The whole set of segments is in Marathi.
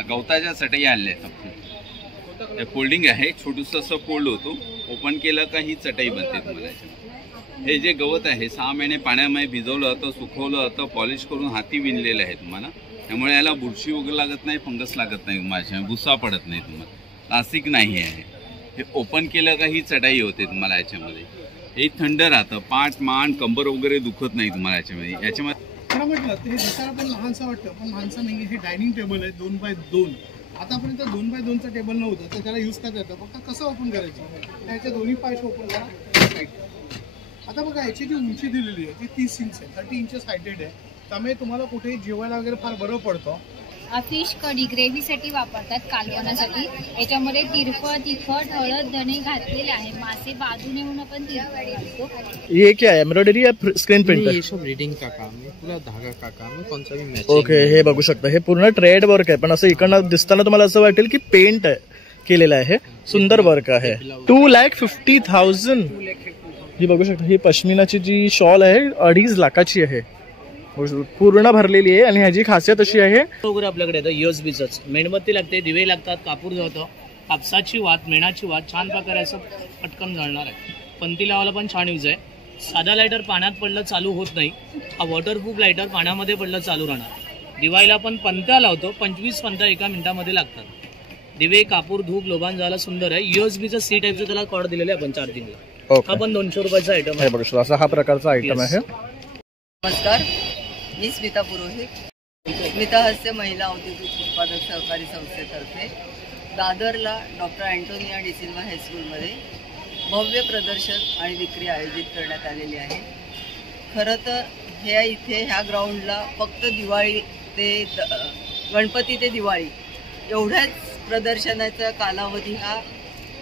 गवताच्या चटई आणल्या आहेत आपण. फोल्डिंग आहे, छोटूसं असं फोल्ड होतो, ओपन केलं का ही चटई बनते तुम्हाला याच्यामध्ये. हे जे गवत आहे 6 महिने पाण्यामध्ये भिजवलं होतं, सुकवलं होतं, पॉलिश करून हाती विणलेलं आहे तुम्हाला. त्यामुळे याला बुरशी वगैरे लागत नाही, फंगस लागत नाही, माझ्या भुसा पडत नाही तुम्हाला. प्लास्टिक नाही आहे. हे ओपन केलं का ही चटई होते तुम्हाला याच्यामध्ये. हे थंड राहतं, पाठ मान कंबर वगैरे दुखत नाही तुम्हाला याच्यामध्ये. खरं म्हटलं तर हे दिसायला पण लहानसं वाटतं, पण लहानसं नाही. हे डायनिंग टेबल आहे 2x2. आतापर्यंत 2x2चा टेबल नव्हतं, तर त्याला यूज करता येतं. फक्त कसं ओपन करायचं, त्याचे दोन्ही पाय ओपन करा. आता बघा याची जी उंची दिलेली आहे ती 30 इंच आहे, 30 इंचेस हायटेड आहे. त्यामुळे तुम्हाला कुठेही जेवायला वगैरे फार बरं पडतं. फिश कढी ग्रेव्हीसाठी वापरतात, कालवणासाठी. याच्यामध्ये तिरफळ, तिखट, हळद, धणे घातलेले आहे. मासे बाजूने म्हणून आपण तिरफळ घालतो. ये क्या है, एम्ब्रॉयडरी या स्क्रीन प्रिंट? ये सब रीडिंग का काम है, पूरा धागा का काम है, कौन सा भी मैचिंग. ओके, हे बघू शकता, हे पूर्ण ट्रेड वर्क आहे, पण असं इकडनं दिसताना तुम्हाला असं वाटेल की पेंट आहे केलेलं आहे. सुंदर वर्क आहे. 2,50,000 ही बघू शकता. ही पश्मिनाची जी शॉल आहे 2.5 लाखाची आहे, पूर्ण भरलेली आहे. आणि ह्याची खासियत अशी आहे वगैरे आपल्याकडे येतं USB मेणबत्ती लागते, दिवे लागतात, कापूर जातो, कापसाची वात, मेणाची वात छान प्रकारे असं पटकन जळणार आहे. पंती लावायला पण छान यूज आहे. साधा लायटर पाण्यात पडलं चालू होत नाही, हा वॉटरप्रूफ लायटर पाण्यामध्ये पडलं चालू राहणार. दिवाळीला आपण पंत्या लावतो, 25 पंत्या 1 मिनिटामध्ये लागतात. दिवे, कापूर, धूप, लोबान झाला सुंदर आहे. USB C टाईपचं त्याला कॉर्ड दिलेलं आहे आपण चार्जिंगला. हा पण 200 रुपयाचा आयटम आहे. बघू शकता, असा हा प्रकारचा आयटम आहे. नमस्कार, मी स्मिता पुरोहित, स्मिता हास्य महिला औद्योगिक उत्पादक सहकारी संस्थेतर्फे दादरला डॉक्टर अँटोनिया डिसिल्वा हायस्कूलमध्ये भव्य प्रदर्शन आणि विक्री आयोजित करण्यात आलेली आहे. खरं तर ह्या ग्राउंडला फक्त दिवाळी ते गणपती ते दिवाळी एवढ्याच प्रदर्शनाचा कालावधी हा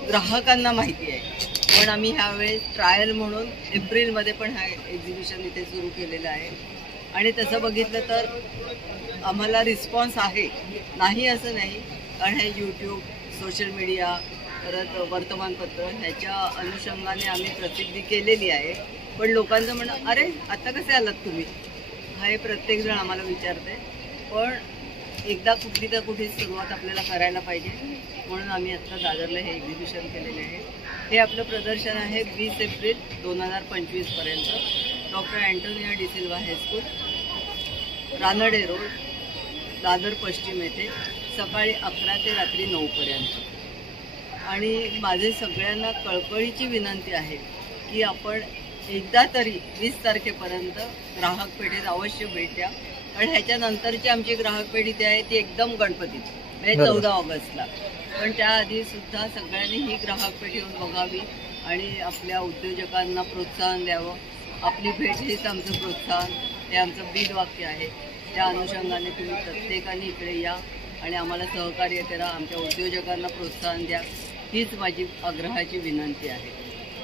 ग्राहकांना माहिती आहे. पण आम्ही ह्यावेळेस ट्रायल म्हणून एप्रिलमध्ये पण हा एक्झिबिशन इथे सुरू केलेलं आहे. आणि तसं बघितलं तर आम्हाला रिस्पॉन्स आहे, नाही असं नाही. कारण हे यूट्यूब, सोशल मीडिया, परत वर्तमानपत्र ह्याच्या अनुषंगाने आम्ही प्रसिद्धी केलेली आहे. पण लोकांचं म्हणणं, अरे आता कसे आलात तुम्ही, हे प्रत्येकजण आम्हाला विचारते. पण एकदा कुठली तर कुठे सुरुवात आपल्याला करायला पाहिजे, म्हणून आम्ही आत्ता दादरला हे एक्झिबिशन केलेले आहे. हे आपलं प्रदर्शन आहे 20 एप्रिल 2025पर्यंत. Doctor Antonia D'Silva high school, Ranade road, Dadar पश्चिम येथे, सकाळी 11 ते रात्री 9 पर्यंत. आणि माझे सगळ्यांना कळकळीची विनंती आहे की आपण एकदा तरी 20 तारखेपर्यंत ग्राहक पेठेत अवश्य भेट द्या. पण ह्याच्यानंतरची आमची ग्राहक पेढी ती आहे ती एकदम गणपतीत, म्हणजे 14 ऑगस्टला. पण त्याआधी सुद्धा सगळ्यांनी ही ग्राहक पेठ येऊन बघावी आणि आपल्या उद्योजकांना प्रोत्साहन द्यावं. आपली भेट हेच आमचं प्रोत्साहन, हे आमचं ब्रीद वाक्य आहे. त्या अनुषंगाने तुम्ही प्रत्येकाने इकडे या आणि आम्हाला सहकार्य करा, आमच्या उद्योजकांना प्रोत्साहन द्या, हीच माझी आग्रहाची विनंती आहे.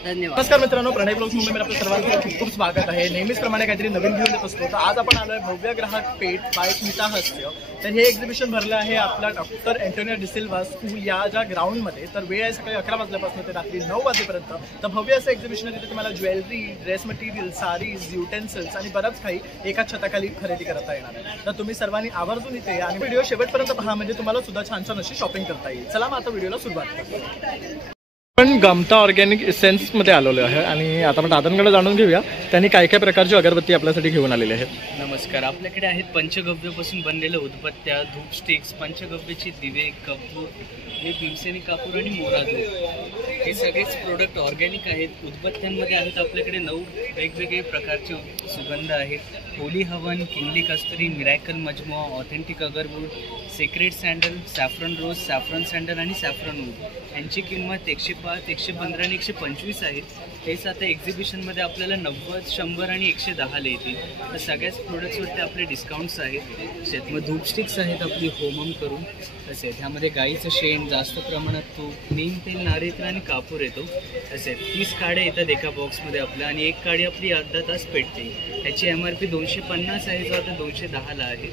धन्यवाद. नमस्कार मित्रांनो, प्रणय ब्लॉग्स मुंबईमध्ये आपल्या सर्वांचं खूप खूप स्वागत आहे. नेहमीच प्रमाणे काहीतरी नवीन घेऊन येत असतो. तर आज आपण आलोय भव्य ग्राहक पेठ बाय स्मिता हास्य. तर हे एक्झिबिशन भरलं आहे आपला डॉक्टर अँटोनिया डिसिल्वा स्कूल या ज्या ग्राउंडमध्ये. तर वेळ आहे सकाळी 11 वाजल्यापासून ते रात्री 9 वाजेपर्यंत. तर भव्य असं एक्झिबिशन आहे, तिथे तुम्हाला jewellery, dress material, sarees, utensils आणि बरंच काही एकाच छताखाली खरेदी करता येणार आहे. तर तुम्ही सर्वांनी आवर्जून इथे आणि व्हिडिओ शेवटपर्यंत पहा, म्हणजे तुम्हाला सुद्धा छान छान अशी शॉपिंग करता येईल. चला मग आता व्हिडिओला सुरुवात करूया. आपण गमता ऑर्गॅनिक इसेन्समध्ये आलेलो आहे आणि आता आपण दादांकडे जाणून घेऊया त्यांनी काय काय प्रकारची अगरबत्ती आपल्यासाठी घेऊन आलेली आहेत. नमस्कार, आपल्याकडे आहेत पंचगव्यापासून बनलेल्या उदबत्त्या, धूप स्टिक्स, पंचगव्याचे दिवे, कपूर, हे भीमसेनी कापूर आणि मोरा धूप. हे सगळेच प्रोडक्ट ऑर्गॅनिक आहेत. उदबत्त्यांमध्ये आहेत आपल्याकडे 9 वेगवेगळे प्रकारचे सुगंध आहेत. Holy Havan, kingly Kasturi, miracle Majmua, authentic agarwood, secret sandal, saffron rose, saffron sandal आणि सॅफ्रन वूड. यांची किंमत 105, 115 आणि 125 आहेत. हेच आता एक्झिबिशनमध्ये आपल्याला 90, 100 आणि 110 येतील. तर सगळ्याच प्रोडक्ट्सवरती आपले डिस्काउंट्स आहेत. मग धूप स्टिक्स आहेत आपली होमम करून, तसे त्यामध्ये गाईचं शेण, जास्त प्रमाणात तूप, नीम तेल, नारिकेल आणि कापूर येतो. तसे 30 काड्या येतात एका बॉक्समध्ये आपल्या आणि एक काडी आपली अर्धा तास पेटते. त्याची MRP 250 आहे, जो आता 210ला आहे.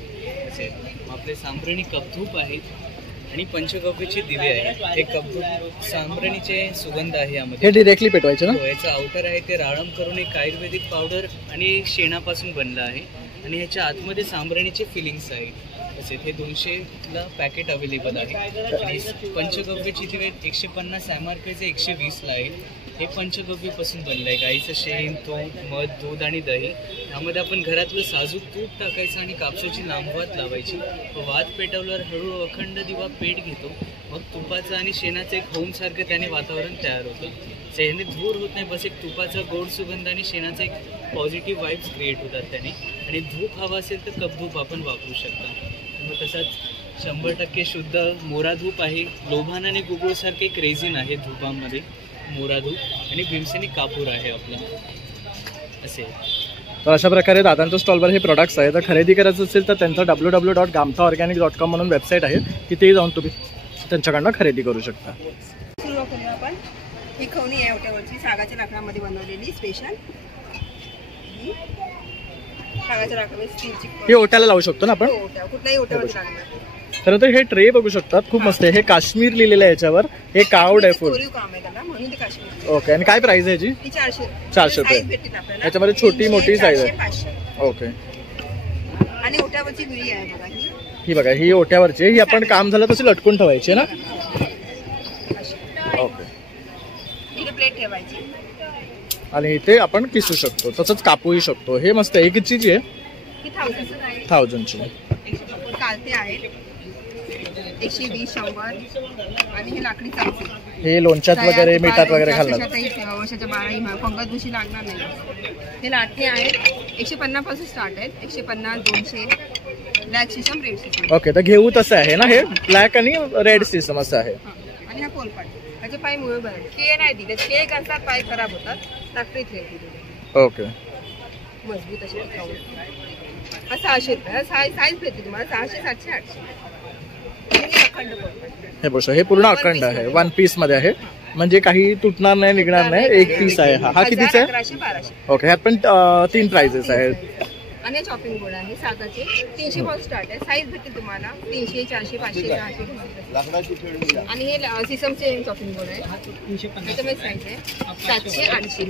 तसे आपले सांभरणी कपधूप आहेत आणि पंचगव्याचे दिवे आहेत. हे कपधूप सांभरणीचे सुगंध आहे यामध्ये. हे डिरेक्टली पेटवायचे ना? याचं आउटर आहे ते राळम करून एक आयुर्वेदिक पावडर आणि शेणापासून बनलं आहे आणि ह्याच्या आतमध्ये सांभरणीचे फिलिंग्स आहेत. तसेच हे 200ला पॅकेट अवेलेबल आहे. आणि पंचगव्यची दिवे 150 MRPचे 120ला आहे. हे पंचगव्यपासून बनलं आहे. गाईचं शेण, तूप, मध, दूध आणि दही. त्यामध्ये आपण घरातलं साजूक तूप टाकायचं आणि कापसाची लांबवात लावायची. वात पेटवल्यावर हळूहळू अखंड दिवा पेट घेतो. मग तुपाचं आणि शेणाचं एक होमसारखं त्याने वातावरण तयार होतं. याने धूर होत नाही, बस एक तुपाचा गोड सुगंध आणि शेणाचा एक पॉझिटिव्ह वाईब्स क्रिएट होतात त्याने. आणि धूप हवा असेल तर कपधूप आपण वापरू शकता. मग तसाच 100% शुद्ध मोरा धूप आहे. लोभान आणि गुगुळसारखे एक रेझिन आहे धूपामध्ये, मोरा धूप. आणि भीमसेनी कापूर आहे आपला. असे तर अशा प्रकारे दादांच्या स्टॉलवर हे प्रोडक्ट्स आहे. तर खरेदी करायचं असेल तर त्यांचं www.gamthaorganic.com म्हणून वेबसाईट आहे. तिथेही जाऊन तुम्ही त्यांच्याकडनं खरेदी करू शकता. सुरू करूया आपण. ही खवणी आहे ओट्यावरची, सागाच्या लाकडामध्ये बनवलेली स्पेशल. सागाच्या लाकडामध्ये स्टीलची ही ओट्याला लावू शकतो ना आपण. कुठल्याही ओट्यावरती लागणार. त्यानंतर हे ट्रे बघू शकतात, खूप मस्त आहे. हे काश्मीर लिहिलेलं आहे याच्यावर. हे कावड आहे फुल. काम आहे त्याला, म्हणून ते काश्मीर. ओके. आणि काय प्राइस आहे याची? 400 रुपये. याच्यामध्ये छोटी मोठी साईज आहे. ओके. आणि ओट्यावरची विळी आहे बघा ही. ही बघा, ही ओट्यावरची. ही आपण काम झालं तशी लटकून ठेवायची ना. ओके. इथे प्लेट ठेवायची आणि इथे आपण किसू शकतो, तसंच कापूही शकतो. हे मस्त आहे. कितीची आहे? ही 1000ची. कालते आहेत 120, 100. आणि हे लाकडी चालते. हे लोणच्यात वगैरे मिठात वगैरे घालणार. वर्षाच्या 12 पंगत दिवशी लागणार नाही. हे लाटणे आहेत 150 पासून स्टार्ट आहेत. 150, 200. Black system, red system. Okay. तर घेऊ तसं आहे ना. हे ब्लॅक आणि रेड सिस्टम असं आहे. आणि हा पोलपाट. त्याचे पाय मुळे बरं के नाही दिले. के करतात, पाय खराब होतात. लाकडी थ्रेड दिले. ओके. मजबूत असे टिकाऊ. हा 600 रुपये. साईज भेटते तुम्हाला 600, 700, 800. अखंड पोलपाट. हे बघा, हे पूर्ण अखंड आहे. 1 पीस मध्ये आहे, म्हणजे काही तुटणार नाही, निघणार नाही. 1 पीस आहे. हा कितीचा आहे? 1100, 1200. ओके. ह्यात पण 3 प्राइजेस आहेत. आणि चॉपिंग बोर्ड आहे सागाचे. 300 पासून स्टार्ट आहे. साईज भेटते तुम्हाला 300, 400, 500, 600. आणि हे सिसमचे चॉपिंग बोर्ड आहे. त्याच्यामध्ये साईज आहे 700, 800.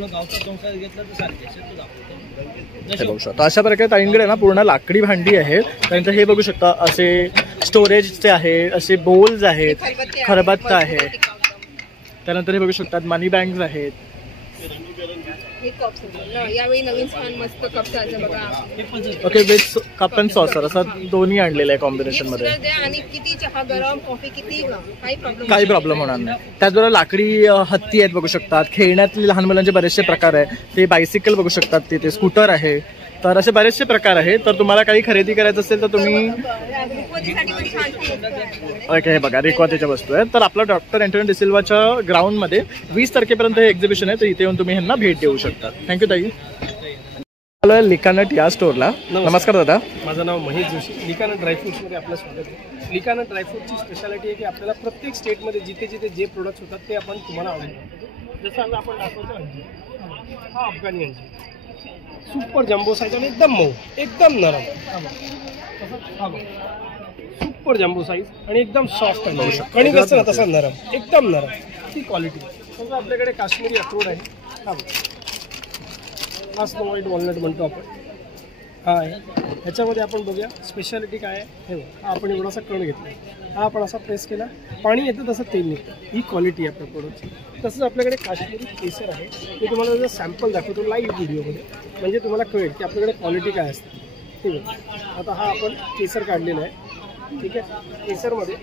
हे बघू शकता. अशा प्रकारे ताईंकडे ना पूर्ण लाकडी भांडी आहे. त्यानंतर हे बघू शकता असे स्टोरेजचे आहे, असे बोल्स आहेत, खरबत्ता आहे. त्यानंतर हे बघू शकतात मनी बँक्स आहेत. हे कप्स यावेळी नवीन छान मस्त कप्स आहे बघा. Okay. With cup and saucer असं दोन्ही आणलेलं आहे कॉम्बिनेशन मध्ये. आणि किती चहा गरम, कॉफी किती, काही प्रॉब्लेम होणार नाही. त्याचबरोबर लाकडी हत्ती आहेत बघू शकतात. खेळण्यातले लहान मुलांचे बरेचसे प्रकार आहे. ते बायसिकल बघू शकतात, तिथे स्कूटर आहे. तर असे बरेचसे प्रकार आहेत. तर तुम्हाला काही खरेदी करायचं असेल तर तुम्ही ओके. हे बघा, रिक्वातीच्या वस्तू आहेत. तर आपला डॉक्टर अँटोनी डिसिल्वाच्या ग्राउंडमध्ये 20 तारखेपर्यंत हे एक्झिबिशन आहे. तर इथे येऊन तुम्ही ह्यांना भेट देऊ शकता. थँक्यू ताई. हॅलो, लिकानट या स्टोरला. नमस्कार दादा. माझं नाव महेश जोशी. लिकानट ड्रायफ्रुट्समध्ये आपलं स्वागत आहे. लिकानट ड्रायफ्रूटची स्पेशालिटी आहे की आपल्याला प्रत्येक स्टेटमध्ये जिथे जिथे जे प्रोडक्ट्स होतात ते आपण तुम्हाला आवडतात. जसं आपण दाखवतो अंजीर. हा अफगाणी अंजीर, सुपर जम्बो साईज आणि एकदम मऊ, एकदम नरम. सुपर जम्बो साईज आणि एकदम सॉफ्ट आणि कणिक असतं ना तसा नरम, एकदम नरम. ती क्वालिटी. समजा आपल्याकडे काश्मीरी अक्रोड आहे. हा स्नो व्हाईट वॉलनट म्हणतो आपण. हा आहे. ह्याच्यामध्ये आपण बघूया स्पेशालिटी काय आहे. हे बघा, हा आपण एवढासा कण घेतला. हा आपण असा प्रेस केला, पाणी येतं तसं तेल निघतं. ही क्वालिटी आहे आपल्या प्रोडक्टची. तसंच आपल्याकडे काश्मीरी केसर आहे. मी तुम्हाला जर सॅम्पल दाखवतो लाईव्ह व्हिडिओमध्ये, म्हणजे तुम्हाला कळेल की आपल्याकडे क्वालिटी काय असते. ठीक आहे. आता हा आपण केसर काढलेला आहे. ठीक आहे. केसरमध्ये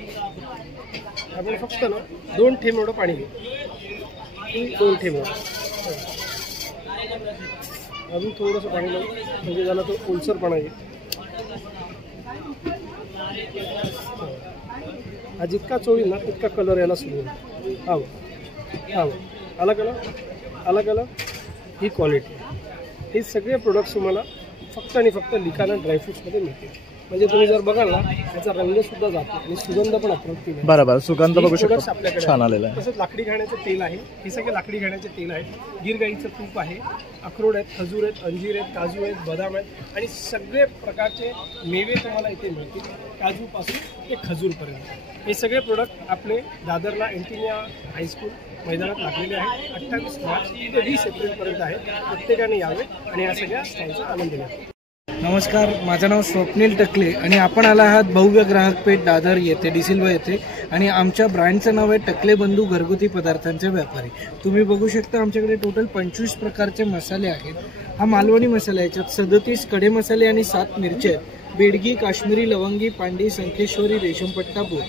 आपण फक्त ना 2 थेंब एवढं पाणी घेऊ. 2 थेंब एवढं. अजून थोडंसं पाणी लावू म्हणजे झाला तो ओलसरपणा येईल. हा जितका चोळील ना तितका कलर यायला सुरू होईल. हा हा आला कलर. ही क्वालिटी. हे सगळे प्रोडक्ट्स तुम्हाला फक्त आणि फक्त लिकानट ड्रायफ्रुट्समध्ये मिळतील. म्हणजे तुम्ही जर बघाल ना याचा रंग सुद्धा जातो आणि सुगंध पण अप्रतिम आहे. बरोबर, सुगंध बघू शकतो, आपल्याकडे छान आलेला आहे. तसंच लाकडी घाण्याचं तेल आहे. हे सगळे लाकडी घाण्याचे तेल आहेत. गिर गाईचं तूप आहे. अक्रोड आहेत, खजूर आहेत, अंजीर आहेत, काजू आहेत, बदाम आहेत आणि सगळे प्रकारचे मेवे तुम्हाला इथे मिळतील, काजूपासून ते खजूरपर्यंत. हे सगळे प्रोडक्ट आपले दादरला एंटिनिया हायस्कूल मैदानात लागलेले आहेत. 28 मार्च ते 20 एप्रिलपर्यंत आहेत. प्रत्येकाने यावे आणि या सगळ्या स्टॉलचा आनंद घ्यावा. नमस्कार, माझं नाव स्वप्नील टकले आणि आपण आला आहात भव्य ग्राहक पेठ दादर येथे डिसिल्वा येथे आणि आमच्या ब्रँडचं नाव आहे टकले बंधू घरगुती पदार्थांचे व्यापारी. तुम्ही बघू शकता आमच्याकडे टोटल 25 प्रकारचे मसाले आहेत. हा मालवणी मसाला आहे, याच्यात 37 कडे मसाले आणि 7 मिरच्या आहेत. बेडगी, काश्मीरी लवंगी, पांडी, संखेश्वरी, रेशमपट्टा, बोर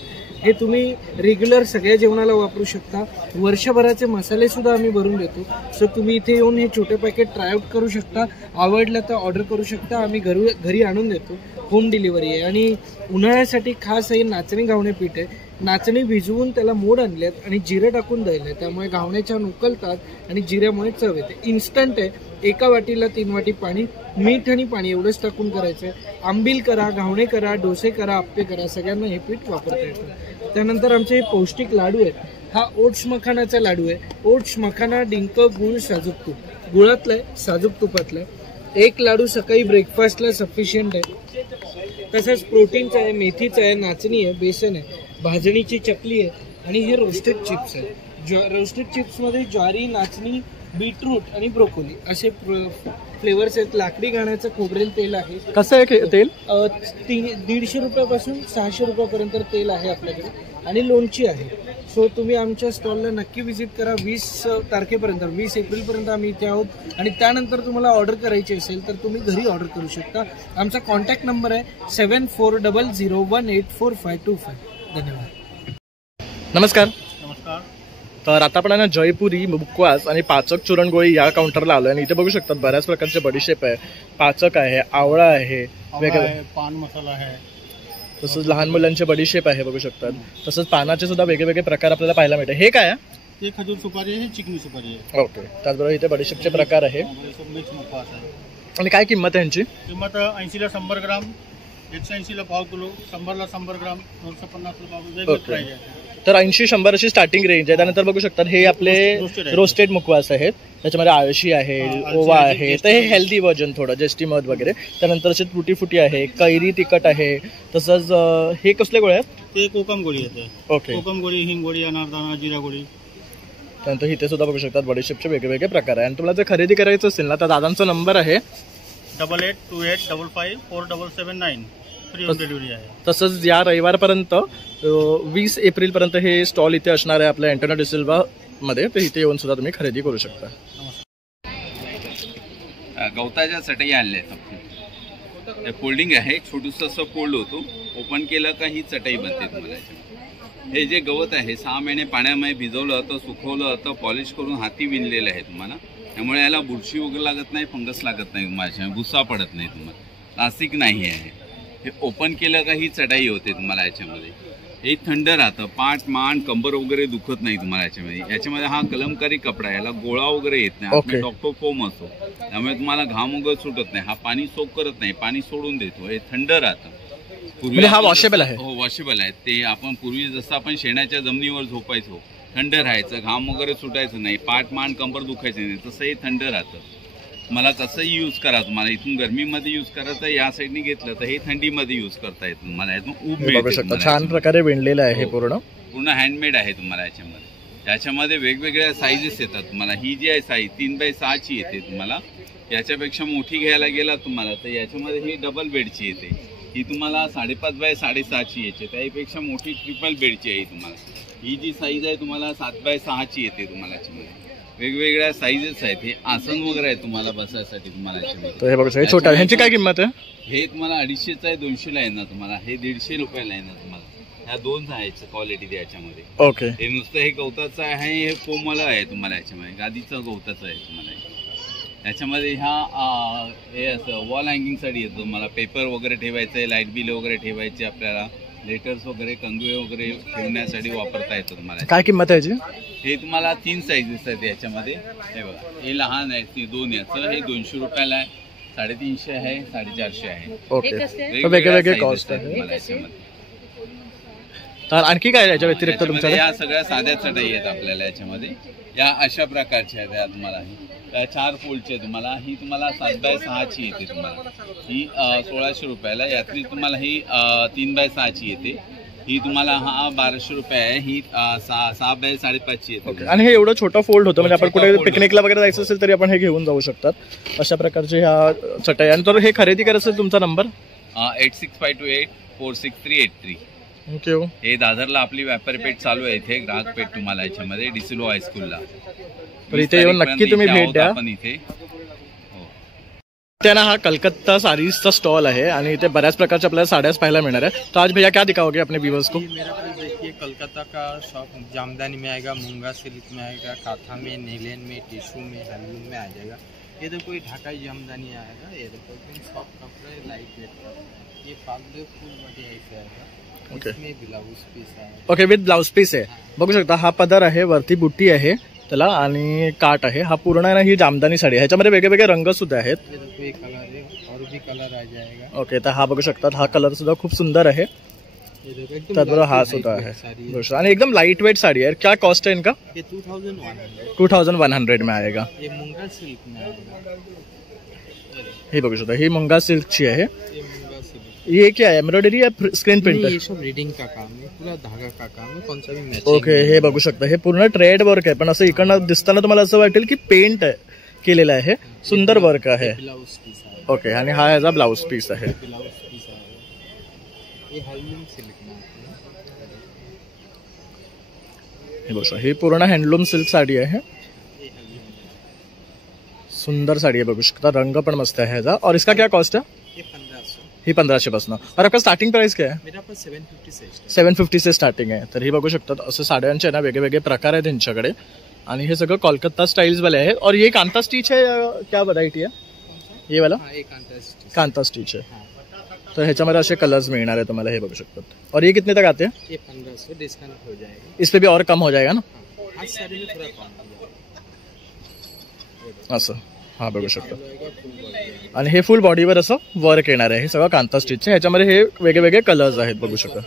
हे तुम्ही रेग्युलर सगळ्या जेवणाला वापरू शकता. वर्षभराचे मसाले सुद्धा आम्ही भरून देतो. सो तुम्ही इथे येऊन हे छोटे पॅकेट ट्रायआउट करू शकता. आवडलं तर ऑर्डर करू शकता. आम्ही घरी आणून देतो. होम डिलिव्हरी आहे. आणि उन्हाळ्यासाठी खास हे नाचणी घावणे पीठ आहे. नाचणी भिजवून त्याला मोड आणल्यात आणि जिरे टाकून द्यायला, त्यामुळे घावणे छान उकलतात आणि जिऱ्यामुळे चव येते. इन्स्टंट आहे. एका वाटीला 3 वाटी पाणी, मीठ आणि पाणी एवढंच टाकून करायचं आहे. आंबील करा, घावणे करा, डोसे करा, आप्पे करा, सगळ्यांना हे पीठ वापरता येतं. त्यानंतर आमचे हे पौष्टिक लाडू आहेत. हा ओट्स मखानाचा लाडू आहे. ओट्स मखाना, डिंक, गूळ, साजूक तूप. गुळातलं आहे, साजूक तुपातलं आहे. एक लाडू सकाळी ब्रेकफास्टला सफिशियंट आहे. तसंच प्रोटीनचं आहे, मेथीचं आहे, नाचणी आहे, बेसन आहे, भाजणीची चकली आहे आणि हे रोस्टेड चिप्स आहे. रोस्टेड चिप्समध्ये ज्वारी, नाचणी, बीटरूट आणि ब्रोकोली असे फ्लेवर्स आहेत. लाकडी घाण्याचं खोबरेल तेल आहे. कसं आहे तेल? 150 रुपयापासून 600 रुपयापर्यंत तेल आहे आपल्याकडे आणि लोणची आहे. सो तुम्ही आमच्या स्टॉलला नक्की व्हिजिट करा. 20 तारखेपर्यंत, 20 एप्रिलपर्यंत आम्ही इथे आहोत आणि त्यानंतर तुम्हाला ऑर्डर करायची असेल तर तुम्ही घरी ऑर्डर करू शकता. आमचा कॉन्टॅक्ट नंबर आहे 7400184525. धन्यवाद. नमस्कार. नमस्कार. तर आता आपण जयपुरी, मुखवास आणि पाचक चुरणगोळी या काउंटरला आलो आणि इथे बघू शकतात बऱ्याच प्रकारचे बडीशेप आहे, पाचक आहे, आवळा आहे, पान मसाला आहे, तसंच लहान मुलांचे बडीशेप आहे बघू शकतात. तसंच पानाचे सुद्धा वेगवेगळे प्रकार आपल्याला पाहायला मिळते. हे काय आहे? ते खजूर सुपारी आहे, चिकनी सुपारी आहे. ओके. त्याचबरोबर इथे बडीशेपचे प्रकार आहे. मिक्स मुखवास आहे. आणि काय किंमत आहे यांची? किंमत 80ला 100 ग्राम, 180ला पाव किलो, 100ला 100 ग्राम, 250 पाव, वेगवेगळे प्राइस आहे. तर 80-100 अशी स्टार्टिंग रेंज आहे. त्यानंतर बघू शकतात हे आपले रोस्टेड मुखवास आहेत. त्याच्यामध्ये आळशी आहे, ओवा आहे, तर हे हेल्दी व्हर्जन थोडं जेस्टी मध वगैरे. त्यानंतर असे तुटी फुटी आहे, कैरी तिखट आहे. तसंच हे कसले गोळे आहेत? ते कोकम गोळी येते. ओके. कोकम गोळी, हिंग गोळी, अनारदाना, जिरा गोळी. त्यानंतर इथे सुद्धा बघू शकतात बडीशेपचे वेगवेगळे प्रकार आहे. आणि तुला जर खरेदी करायचं असेल ना तर दादांचा नंबर आहे 8828554779. फ्री होम डिलिव्हरी आहे. तसंच या रविवारपर्यंत 20 एप्रिलपर्यंत हे स्टॉल इथे असणार आहे आपल्या एंटोनियो डिसिल्वा मध्ये. तर इथे येऊन सुद्धा तुम्ही खरेदी करू शकता. गवताच्या चटई आणल्या आहेत. फोल्डिंग आहे, छोटूस असं फोल्ड होतो. ओपन केलं का ही चटई बनते तुम्हाला. हे जे गवत आहे 6 महिने पाण्यामध्ये भिजवलं होतं, सुकवलं होतं, पॉलिश करून हाती विणलेलं आहे तुम्हाला. त्यामुळे याला बुरशी वगैरे लागत नाही, फंगस लागत नाही तुम्हाला, भुसा पडत नाही तुम्हाला, प्लास्टिक नाही आहे. हे ओपन केलं का ही चटई होते तुम्हाला याच्यामध्ये. हे थंड राहतं, पाठ, मान, कंबर वगैरे दुखत नाही तुम्हाला याच्यामध्ये. याच्यामध्ये हा कलमकारी कपडा, याला गोळा वगैरे येत नाही, डॉक्टर फोम असतो, त्यामुळे तुम्हाला घाम वगैरे सुटत नाही. हा पाणी सोक करत नाही, पाणी सोडून देतो. हे थंड राहतं. पूर्वी हा वॉशेबल आहे. हो, वॉशेबल आहे. ते आपण पूर्वी जसं आपण शेणाच्या जमिनीवर झोपायचो, थंड राहायचं, घाम वगैरे सुटायचं नाही, पाठ, मान, कंबर दुखायचं नाही, तसं हे थंड राहतं. मला कसंही यूज करा तुम्हाला. इथून गरमीमध्ये यूज करायचं, या साईडने घेतलं तर हे थंडीमध्ये यूज करता येतं तुम्हाला. यातून ऊब मिळते. छान प्रकारे विणलेलं आहे हे पूर्ण हँडमेड आहे तुम्हाला याच्यामध्ये. याच्यामध्ये वेगवेगळ्या साईजेस येतात तुम्हाला. ही जी आहे साईज 3x6ची येते तुम्हाला. याच्यापेक्षा मोठी घ्यायला गेला तुम्हाला तर याच्यामध्ये ही डबल बेडची येते. ही तुम्हाला 5.5x6.5ची येते. त्यापेक्षा मोठी ट्रिपल बेडची आहे तुम्हाला. ही जी साईज आहे तुम्हाला 7x6ची येते तुम्हाला. याच्यामध्ये वेगवेगळ्या साईजेस आहेत. हे आसन वगैरे आहे तुम्हाला बसायसाठी तुम्हाला याच्यामध्ये. हे बघा छोटा. ह्यांची काय किंमत आहे? हे तुम्हाला 250चं आहे, 200ला येणार तुम्हाला. हे 150 रुपयाला येणार तुम्हाला. ह्या 2 आहे क्वालिटी याच्यामध्ये. ओके. हे नुसतं हे गवताचं आहे, हे फोमवाला आहे तुम्हाला याच्यामध्ये. गादीचं गवताचं आहे तुम्हाला. याच्यामध्ये हे असं वॉल हँगिंगसाठी येतं तुम्हाला. पेपर वगैरे ठेवायचं आहे, लाईट बिल वगैरे ठेवायचे आपल्याला, लेटर्स वगैरे, कंगवे वगैरे ठेवण्यासाठी वापरता येतं तुम्हाला. काय किंमत आहे याची? हे तुम्हाला 3 साईजेस आहेत याच्यामध्ये. हे बघा, हे लहान आहे, 2 याचं. हे 200 रुपयाला आहे, 350 आहे, 450 आहे. ओके. वेगवेगळे कॉस्ट आहे तुम्हाला याच्यामध्ये. तर आणखी काय याच्या व्यतिरिक्त तुमच्याकडे? या सगळ्या साध्या चटई आहेत आपल्याला याच्यामध्ये. या अशा प्रकारच्या आहेत. या तुम्हाला ही 4 पोलची आहे तुम्हाला. ही तुम्हाला 7x6ची येते तुम्हाला. ही 1600 रुपयाला. यातली तुम्हाला ही 3x6ची येते. ही तुम्हाला 1200 रुपये आहे. ही 6 बाय 5.5 आहे. ओके. आणि हे एवढं छोटं फोल्ड होतं म्हणजे आपण कुठे पिकनिकला वगैरे जायचं असेल तरी आपण हे घेऊन जाऊ शकतात. अशा प्रकारचे ह्या चटई. आणि तर हे खरेदी करायचं असेल तुमचा नंबर 8652846383. थँक्यू. हे दादरला आपली व्यापारी पेठ चालू आहे. इथे ग्राहक पेठ तुम्हाला याच्यामध्ये डिसिल्वा हायस्कूलला. तर इथे येऊन नक्की तुम्ही भेट द्या. आपण इथे त्यांना हा कलकत्ता साड़ीज का स्टॉल है आणि इथे बऱ्याच प्रकारच्या आपल्याला साड्याच पाहायला मिळणार आहे. तो आज भैया क्या दिखाओगे अपने व्यूवर्स को? मेरा पास देखिए कलकत्ता का शॉप जामदानी में आएगा, मूंगा सिल्क में आएगा, काथा में, नेलेन में, टिश्यू में, हैंडलूम में आ जाएगा. ये देखो ये ढाकाई जामदानी आएगा. ये देखो एकदम सॉफ्ट कपड़ा है, लाइट वेट कपड़ा है. ये पागले फुल मध्ये ऐसे आएगा. ओके. इसमें ब्लाउज पीस आहे. ओके विथ ब्लाउज पीस आहे. बघू शकता हा पदर आहे, वरती बुट्टी आहे त्याला आणि काट आहे. हा पूर्ण आहे ना ही जामदानी साडी. ह्याच्यामध्ये वेगवेगळे रंग सुद्धा आहेत. ये देखो ये कलर है और भी कलर आ जाएगा. ओके. तर हा बघू शकतात हा कलर सुद्धा खूप सुंदर आहे. ये देखो एकदम त्याचबरोबर हा सुद्धा आहे. आणि एकदम लाइट वेट साड़ी है. क्या कॉस्ट है इनका? ये 2100. 2100 में आएगा. ये मूंगा सिल्क में आएगा. हे बघू शकता ही मुंगा सिल्कची आहे. ये मूंगा सिल्क. ये क्या है, एम्ब्रॉयडरी या स्क्रीन प्रिंटर? ये सब रीडिंग का काम है, पूरा धागा का काम है, कौन सा भी मैचिंग. ओके. हे बघू शकता हे पूर्ण ट्रेड वर्क आहे, पण असं इकडनं दिसताना तुम्हाला असं वाटेल की पेंट केलेलं आहे. सुंदर वर्क आहे. ब्लाउज पीस आहे. ओके. आणि हा याचा ब्लाउज पीस आहे. ब्लाउज पीस आहे. ये हैंडलूम सिल्क में आती है. हे बघू शकता ही पूर्ण हँडलूम सिल्क साडी आहे. ये हैंडलूम सुंदर साड़ी है. बघू शकता रंग पण मस्त है ह्याचा. और इसका क्या कॉस्ट है? ये 1500. ही 1500 पासून. और आपका स्टार्टिंग प्राइस क्या है? मेरा पास 750 से स्टार्ट. 750 से स्टार्टिंग आहे. तर ही बघू शकतात असं साड्यांचे ना वेगवेगळे प्रकार आहेत त्यांच्याकडे. आणि हे सगळं कोलकाता स्टाइल्स वाले आहेत. और ये कांता स्टिच है या क्या वैरायटी है ये वाला? हाँ ये कॉन्ट्रास्ट कांता स्टिच है. हाँ. तर ह्याच्यामध्ये असे कलर्स मिळणार आहे तुम्हाला. हे बघू शकतात. और ये कितने तक आते हैं? ये 1500 डिस्काउंट हो जाएगा. इस पे भी और कम हो जाएगा ना? आज साड़ी में थोड़ा कम हो जाएगा. असं हा बघू शकता. आएगा फुल बॉडी. आणि हे फुल बॉडीवर असं वर्क येणार आहे. हे सगळं कांता स्टिच आहे. ह्याच्यामध्ये हे वेगवेगळे कलर्स आहेत बघू शकता.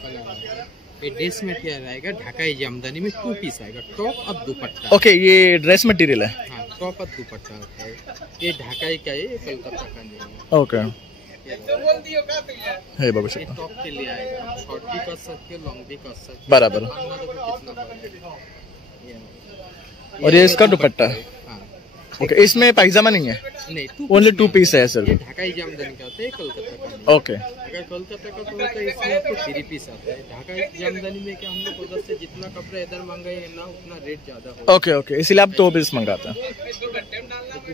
ये ड्रेस मटेरियल आएगा ढाकाई जामदानी में 2 पीस आएगा, टॉप और दुपट्टा. ओके. ये ड्रेस मटेरियल है. हाँ टॉप और दुपट्टा आता है. ये ढाकाई का है, ये कलकत्ता का नहीं है. ओके. हे बघू ये शकता. टॉप के लिए आएगा, शॉर्ट भी कर सकते, लॉन्ग भी कर सकते. बराबर. पन्ना देखो कितना बड़ा है. और ये इसका दुपट्टा है. हाँ. ओके. इसमें पायजामा नहीं है, नहीं ओनली 2 पीस है सर. ये ढाकाई जामदानी का होता है, कलकत्ता का नहीं. ओके. अगर कोलकाता का तो होता है इसमें आपको 3 पीस आता है. ढाकाई जामदानी में क्या हम लोग उधर से जितना कपड़ा इधर मंगाए ना उतना रेट ज्यादा होगा. ओके. ओके. इसलिए आप 2 पीस मंगाते हैं.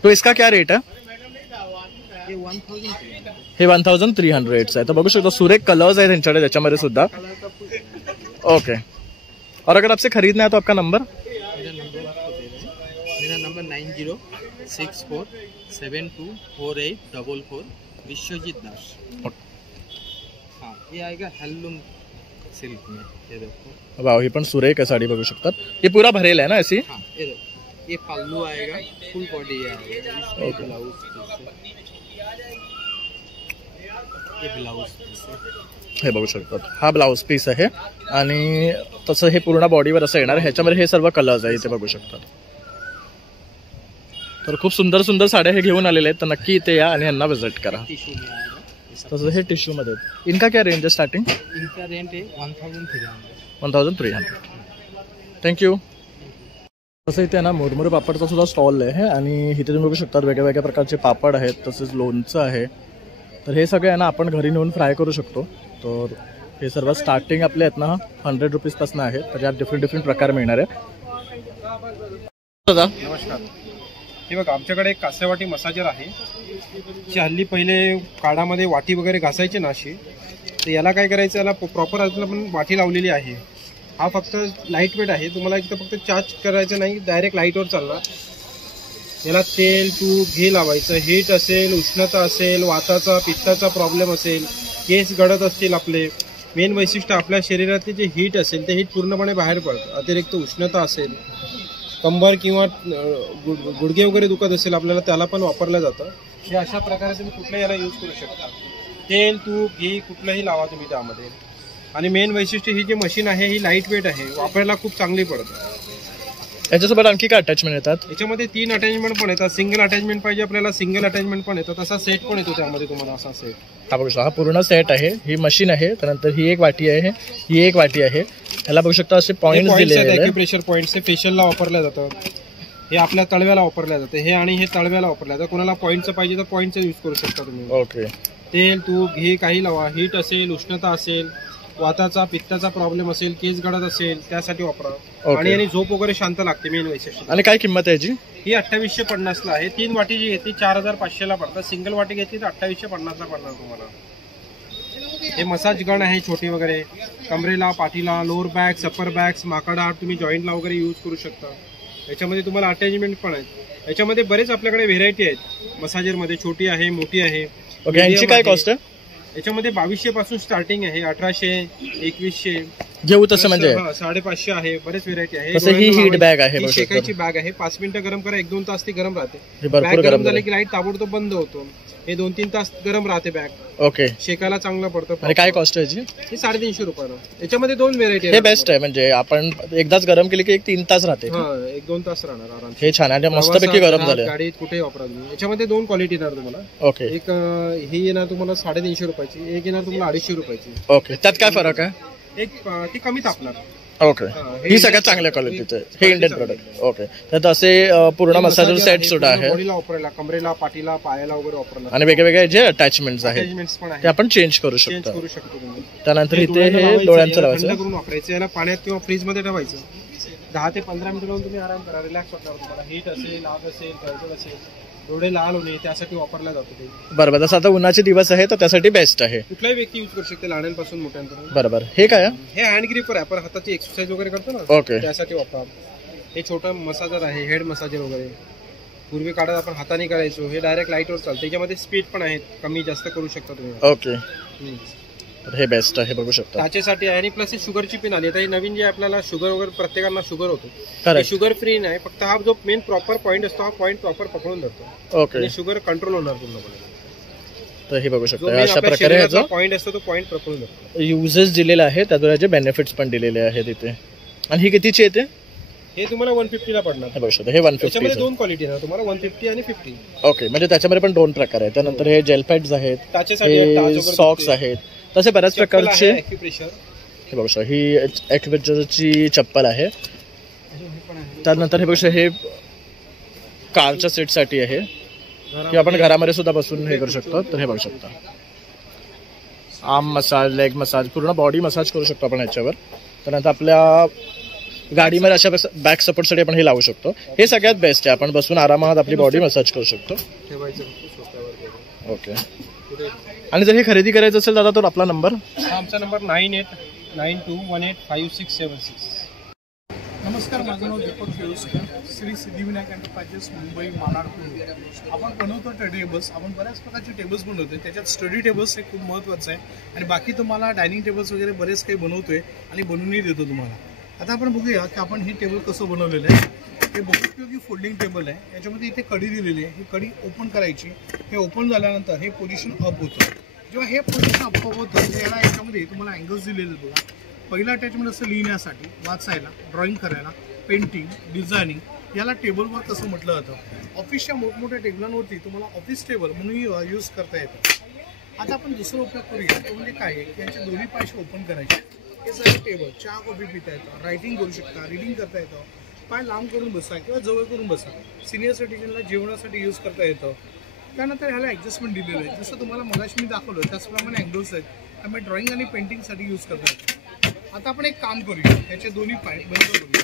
तो इसका क्या रेट है? ये 1300. हे 1300 आहे. तर बघू शकता सुरेख कलर्स आहेत त्यांच्याकडे त्याच्यामध्ये सुद्धा. कलर का फुल. ओके. और अगर आपसे खरीदना है तो आपका नंबर? मेरा नंबर आपको दे रहे हैं. मेरा नंबर 9064724844 विश्वजीत दास. हाँ ये आएगा हैंडलूम सिल्क में. ये देखो वाव ही पण सुरेख आहे साडी बघू शकतात. ये पूरा भरेल है ना ऐसी? हाँ ये देखो ये पल्लू आएगा, फुल बॉडी आएगा. इसमें ब्लाउज पीस है. ये ब्लाउज पीस है. हे बघू शकतात हा ब्लाउज पीस आहे. आणि तसं हे पूर्ण बॉडीवर असं येणार. ह्याच्यामध्ये हे सर्व कलर्स आहे इथे बघू शकतात. तर खूप सुंदर सुंदर साड्या हे घेऊन आलेले आहेत. तर नक्की इथे या आणि यांना विजिट करा. टिश्यू में आएगा. तसं हे टिश्यू मध्ये आहेत. इनका क्या रेंज है स्टार्टिंग? इनका रेंट है 1300. 1300. थँक्यू. तसं इथे ना मुरमुरे पापडचा सुद्धा स्टॉल आहे. आणि इथे तुम्ही बघू शकता वेगवेगळ्या प्रकारचे पापड आहेत, तसेच लोणचं आहे. तर हे सगळे आहे ना आपण घरी नेऊन फ्राय करू शकतो. तर हे सर्व स्टार्टिंग आपले आहेत ना 100 रुपीजपासून आहे. तर यात डिफरंट प्रकार मिळणार आहे. दादा नमस्कार. हे बघा आमच्याकडे एक कास्यावाटी मसाजर आहे. हल्ली पहिले काढामध्ये वाटी वगैरे घासायचे ना अशी, तर याला काय करायचं, याला प्रॉपर आपण वाटी लावलेली आहे. हा फक्त लाईट वेट आहे. तुम्हाला इथं फक्त चार्ज करायचं नाही, डायरेक्ट लाईटवर चालणार. याला तेल तूप घी लावायचं. हीट असेल, उष्णता असेल, वाताचा पित्ताचा प्रॉब्लेम असेल, केस गळत असतील आपले, मेन वैशिष्ट्य आपल्या शरीरातले जे हीट असेल ते हीट पूर्णपणे बाहेर पडतं. अतिरिक्त उष्णता असेल, कंबर किंवा गुडघे वगैरे दुखत असेल आपल्याला, त्याला पण वापरलं जातं. हे अशा प्रकारे तुम्ही कुठल्याही याला यूज करू शकता. तेल तूप घी कुठलंही लावा तुम्ही त्यामध्ये. आणि मेन वैशिष्ट्य ही जी मशीन आहे ही लाईट वेट आहे, वापरायला खूप चांगली पडते. याच्यासोबत आणखी काय अटॅचमेंट येतात? याच्यामध्ये 3 अटॅचमेंट पण येतात. सिंगल अटॅचमेंट पाहिजे आपल्याला, सिंगल अटॅचमेंट पण येतात. असा सेट पण येतो त्यामध्ये तुम्हाला, असा सेट. हा बघू शकता, हा पूर्ण सेट आहे. ही मशीन आहे, त्यानंतर ही एक वाटी आहे, ही एक वाटी आहे. ह्याला बघू शकता असे पॉईंट्स दिलेले आहेत. ॲक्युप्रेशर पॉईंट्स हे फेशियलला वापरल्या जातात, हे आपल्या तळव्याला वापरल्या जाते, हे आणि हे तळव्याला वापरल्या जातं. कोणाला पॉईंटचं पाहिजे तर पॉईंटचं यूज करू शकता तुम्ही. ओके. तेल, तूप, घी काही लावा. हीट असेल, उष्णता असेल, वाताचा पित्ताचा प्रॉब्लेम असेल, केस गळत असेल, त्यासाठी वापरा. आणि झोप वगैरे शांत लागते मेन वैशिष्ट्य. आणि काय किंमत आहे याची? ही 2850 ला आहे. 3 वाटी जी घेतली 4500 ला पडतात. सिंगल वाटी घेतली तर 2850 ला पडणार तुम्हाला. हे मसाज गन आहे छोटी वगैरे, कमरेला, पाठीला, लोअर बॅक, अपर बॅक्स, माकडा तुम्ही जॉईंटला वगैरे यूज करू शकता. याच्यामध्ये तुम्हाला अटॅचमेंट पण आहेत. याच्यामध्ये बरेच आपल्याकडे व्हेरायटी आहेत मसाजरमध्ये, छोटी आहे, मोठी आहे. ओके. यांची काय कॉस्ट आहे? याच्यामध्ये 2200 पासून स्टार्टिंग आहे, 1800, 2100 घेऊ तसं म्हणजे 550 आहे. बरेच व्हेरायटी आहे. ही हीट बॅग आहे, शेकायची बॅग आहे. 5 मिनिटं गरम करा, 1-2 तास ती गरम राहते. बॅग गरम झाली की लाईट ताबडतोब बंद होतो. हे 2-3 तास गरम राहते बॅग. ओके. शेकायला चांगलं पडतं. आणि काय कॉस्ट आहे याची? ही 350 रुपयाला. याच्यामध्ये 2 व्हेरायटी आहे. हे बेस्ट आहे, म्हणजे आपण एकदाच गरम केली की 3 तास राहते. 1-2 तास राहणार आराम. हे छान आहे, मस्तपैकी गरम झाले. गाडीत कुठे वापरा तुम्ही. याच्यामध्ये 2 क्वालिटी येणार तुम्हाला. ओके. एक ही येणार तुम्हाला 350 रुपयाची, एक येणार तुम्हाला 250 रुपयाची. ओके. त्यात काय फरक आहे? एक ती कमी तापणार. ओके. ही सगळ्यात चांगल्या क्वालिटीचं आहे, हे इंडियन प्रोडक्ट. ओके. त्यात असे पूर्ण मसाजर सेट सुद्धा आहे. बॉडीला वापरायला, कमरेला, पाठीला, पायाला वगैरे वापरायला. आणि वेगवेगळे जे अटॅचमेंट्स आहेत ते आपण चेंज करू शकतो. त्यानंतर इथे हे डोळ्यांचं लावायचं, थंड करून वापरायचं. याला पाण्यात किंवा फ्रीज मध्ये ठेवायचं. 10 ते 15 मिनिटं लावून तुम्ही आराम करा, रिलॅक्स वाटणार तुम्हाला. हीट असेल, आग असेल, गळजळ असेल, डोळे लाल होणे त्यासाठी वापरला जातो ते. बरोबर. जसं आता उन्हाचे दिवस आहे तर त्यासाठी बेस्ट आहे. कुठलाही व्यक्ती यूज करू शकते, लहानांपासून मोठ्यांपर्यंत. बरोबर. हे काय आहे? हे हँड ग्रिपर आहे, आपण हाताची एक्सरसाइज वगैरे करतो ना. ओके. त्यासाठी वापरा. हे छोटं मसाजर आहे, हेड मसाजर वगैरे. पूर्वी काळात आपण हाताने करायचो, हे डायरेक्ट लाईटवर चालतं. त्याच्यामध्ये स्पीड पण आहे, कमी जास्त करू शकता तुम्ही. ओके. हे बेस्ट आहे, बघू शकता. त्याच्यासाठी आहे. आणि प्लस शुगरची पिन आली. आता ही नवीन जे आपल्याला शुगर वगैरे प्रत्येकांना शुगर होतो, शुगर फ्री नाही. फक्त हा जो मेन प्रॉपर पॉईंट असतो, हा पॉईंट प्रॉपर पकडून धरतो. ओके. शुगर कंट्रोल होणार पूर्णपणे. तर हे बघू शकता, अशा प्रकारे ह्याचा पॉईंट असतो तो पॉईंट पकडून धरतो. युजेस दिलेला आहे, त्याद्वारे बेनिफिट्स पण दिलेले आहेत इथे. आणि ही कितीची येते? हे तुम्हाला 150 ला पडणार. बघू शकता, हे 150. त्याच्यामध्ये 2 क्वालिटी आहे तुम्हाला, 150 आणि 50. ओके. म्हणजे त्याच्यामध्ये पण 2 प्रकार आहेत. त्यानंतर हे जेल पॅड्स आहेत, हे सॉक्स आहेत, तसे बऱ्याच प्रकारचे. हे बघू शकता, ही ॲक्युप्रेशरची चप्पल आहे. त्यानंतर हे बघू शकता, हे कारच्या सेटसाठी आहे, की आपण घरामध्ये सुद्धा बसून हे करू शकतो. तर हे बघू शकता, आर्म मसाज, लेग मसाज, पूर्ण बॉडी मसाज करू शकतो आपण याच्यावर. त्यानंतर आपल्या गाडीमध्ये अशा बॅक सपोर्टसाठी आपण हे लावू शकतो. हे सगळ्यात बेस्ट आहे, आपण बसून आरामात आपली बॉडी मसाज करू शकतो. ओके. आणि जर हे खरेदी करायचं असेल दादा तर आपला नंबर? आमचा नंबर 9892185676. नमस्कार, माझं नाव दीपक केळुसकर, श्री सिद्धिविनायक एंटरप्राइजेस, मुंबई, मालाड. आपण बनवतो टेबल्स, आपण बऱ्याच प्रकारचे टेबल्स बनवतोय. त्याच्यात स्टडी टेबल्स हे खूप महत्त्वाचं आहे. आणि बाकी तुम्हाला डायनिंग टेबल्स वगैरे बरेच काही बनवतोय आणि बनवूनही देतो तुम्हाला. आता आपण बघूया की आपण हे टेबल कसं बनवलेलं आहे. हे बहुपयोगी फोल्डिंग टेबल आहे. याच्यामध्ये इथे कडी दिलेली आहे. ही कडी ओपन करायची. हे ओपन झाल्यानंतर हे पोझिशन अप होतं. जेव्हा हे पोझिशन अप होतं तर याला याच्यामध्ये तुम्हाला अँगल्स दिलेले बघा. पहिला अटॅचमेंट असं लिहिण्यासाठी, वाचायला, ड्रॉइंग करायला, पेंटिंग, डिझायनिंग. याला टेबलवर कसं म्हटलं जातं. ऑफिसच्या मोठमोठ्या टेबलांवरती तुम्हाला ऑफिस टेबल म्हणून यूज करता येतं. आता आपण दुसरा उपयोग करूया, तो म्हणजे काय आहे की यांचे दोन्ही पायशे ओपन करायचे. हे सगळं टेबल, चहा कॉफी पिता येतं, रायटिंग करू शकता, रीडिंग करता येतं, पाय लांब करून बसा किंवा जवळ करून बसा. सिनियर सिटीजनला जेवणासाठी यूज करता येतं. त्यानंतर ह्याला ॲडजस्टमेंट दिलेलं आहे. जसं तुम्हाला मगाशी मी दाखवलं त्याचप्रमाणे अँगल्स आहेत, त्यामुळे ड्रॉइंग आणि पेंटिंगसाठी यूज करता येतं. आता आपण एक काम करूया, ह्याचे दोन्ही पाय बंद करूया.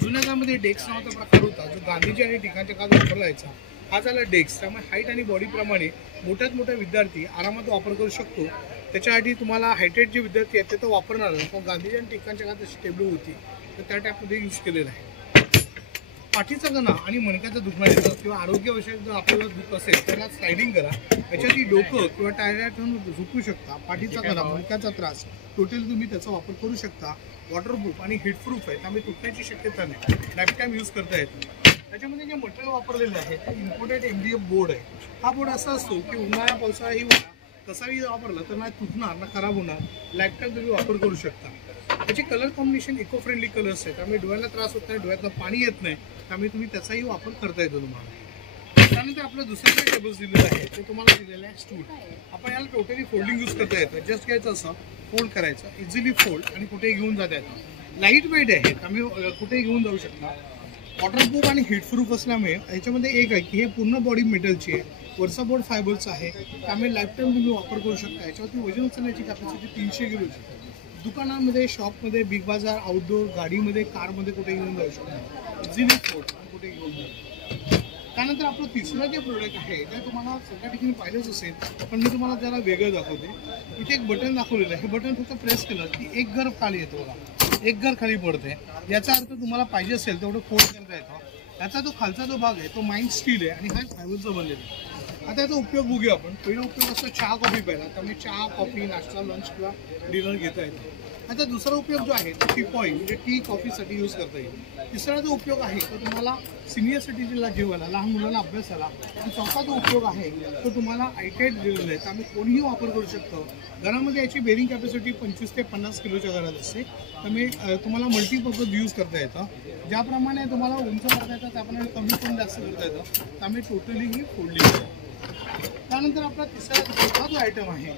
जुन्या काळामध्ये डेस्क नावाचा प्रकार होता, जो गांधीजी आणि टिकाच्या काळात वापरला जायचा. हा झाला डेस्क. त्यामुळे हाईट आणि बॉडीप्रमाणे मोठ्यात मोठा विद्यार्थी आरामात वापर करू शकतो. त्याच्यासाठी तुम्हाला हायटेड जे विद्यार्थी आहेत ते तर वापरणार नाही, पण गांधीजी आणि टिकांच्या काळात अशी टेबल होती तर त्या टाईपमध्ये यूज केलेलं आहे. पाठीचा कणा आणि मणक्याचं दुखणं येतं किंवा आरोग्यविषयक जर आपल्याला दुःख असेल त्याला स्लायडिंग करा. याच्यात डोकं किंवा टायरातून झोपू शकता. पाठीचा कणा, मणक्याचा त्रास, टोटल तुम्ही त्याचा वापर करू शकता. वॉटरप्रूफ आणि हीटप्रूफ आहे, त्यामुळे तुटण्याची शक्यता नाही. लाईफटाईम यूज करता येतो. त्याच्यामध्ये जे मटेरियल वापरलेलं आहे ते इम्पोर्टेड MDF बोर्ड आहे. हा बोर्ड असा असतो की उन्हाळा पावसाळाही कसाही वापरला तर नाही तुटणार ना खराब होणार. लाईफटाईम तुम्ही वापर करू शकता. त्याचे colour combination eco friendly colours आहेत, त्यामुळे डोळ्याला त्रास होत नाही, डोळ्यातलं पाणी येत नाही, त्यामुळे तुम्ही त्याचाही वापर करता येतो तुम्हाला. त्यानंतर आपलं दुसरं काही टेबल्स दिलेलं आहे ते तुम्हाला दिलेलं आहे स्टूल. आपण याला टोटली फोल्डिंग यूज करता येतं. जस्ट घ्यायचं असं फोल्ड करायचं, इझिली फोल्ड आणि कुठेही घेऊन जाता येतं. लाईट वेट आहे त्यामुळे कुठेही घेऊन जाऊ शकता. वॉटरप्रूफ आणि हिटप्रूफ असल्यामुळे ह्याच्यामध्ये एक आहे की हे पूर्ण बॉडी मेटलची आहे, वरचा बोर्ड फायबरचा आहे, त्यामुळे लाईफ टाईम तुम्ही वापर करू शकता. याच्यावरती वजन उचलण्याची कॅपॅसिटी 300 किलोची. दुकानामध्ये, शॉपमध्ये, बिग बाजार, आउटडोर, गाडीमध्ये, कारमध्ये कुठे घेऊन जाऊ शकता. इझिली फोल्ड आणि कुठे घेऊन जाऊ. त्यानंतर आपलं तिसरं जे प्रोडक्ट आहे ते तुम्हाला सगळ्या ठिकाणी पाहिलंच असेल, पण मी तुम्हाला जरा वेगळं दाखवते. इथे एक बटन दाखवलेलं आहे. हे बटन फक्त प्रेस केलं की एक घर खाली येतो बघा, एक घर खाली पडते. याचा अर्थ तुम्हाला पाहिजे असेल तेवढं फोल्ड करता येतो. याचा जो खालचा जो भाग आहे तो माइंड स्टील आहे आणि हा फायबरचा बनलेला आहे. आता याचा उपयोग बघूया आपण. पहिला उपयोग असतो चहा कॉफी प्यायला, त्यामुळे चहा कॉफी, नाश्ता, लंच किंवा डिनर घेता येतो. आता दुसरा उपयोग जो आहे तो टी पॉई म्हणजे टी कॉफीसाठी यूज करता येईल. तिसरा जो उपयोग आहे तो तुम्हाला सिनियर सिटीजनला जेवायला, लहान मुलांना अभ्यासाला. आणि चौथा जो उपयोग आहे तो तुम्हाला आयटेड दिलेला आहे, त्यामुळे कोणीही वापर करू शकतो. घरामध्ये याची बेरिंग कॅपॅसिटी 25 ते 50 किलोच्या घरात असते, त्यामुळे तुम्हाला मल्टीपर्पज यूज करता येतं. ज्याप्रमाणे तुम्हाला उंच करता येतं त्याप्रमाणे कमी पण जास्त करता येतं, त्यामुळे टोटली ही फोल्डिंग आहे. त्यानंतर आपला चौथा जो आयटम आहे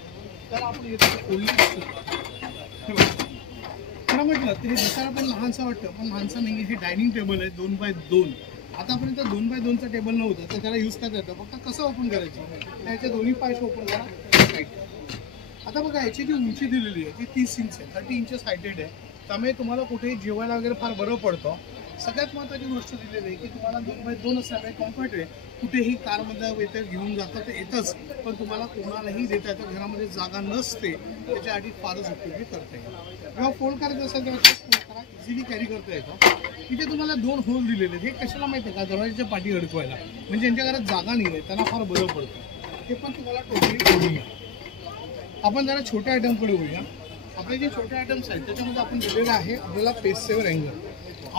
तर आपण येतो फोल्डिंग. खरं म्हटलं तर हे दिसायला पण लहानसं वाटतं, पण लहानसं नाही. हे डायनिंग टेबल आहे 2x2. आतापर्यंत 2x2चा टेबल नव्हतं, तर त्याला यूज करता येतं. फक्त कसं ओपन करायचं, त्याचे दोन्ही पाय ओपन करा. आता बघा याची जी उंची दिलेली आहे ती 30 इंच आहे, 30 इंचेस हायटेड आहे, त्यामुळे तुम्हाला कुठेही जेवायला वगैरे फार बरं पडतं. सगळ्यात महत्त्वाची गोष्ट दिलेली आहे की तुम्हाला 2x2 असल्यामुळे कम्फर्ट आहे. कुठेही कारमध्ये येतं घेऊन जातं तर येतच, पण तुम्हाला कोणालाही देता येतं. घरामध्ये जागा नसते त्याच्यासाठी फारच उपयोगी करता येईल. जेव्हा फोल्ड करायचं असेल तेव्हा फोल्ड करा, इझिली कॅरी करता येतं. इथे तुम्हाला 2 होल दिलेले आहेत. हे कशाला माहिती आहे का, दरवाजाच्या पाठी अडकवायला, म्हणजे ज्यांच्या घरात जागा नाही आहे त्यांना फार बरं पडतं. ते पण तुम्हाला टोटली होईल. आपण जरा छोट्या आयटमकडे होऊया. आपले जे छोटे आयटम्स आहेत त्याच्यामध्ये आपण दिलेलं आहे आपल्याला पेस्ट सेवर हँगर.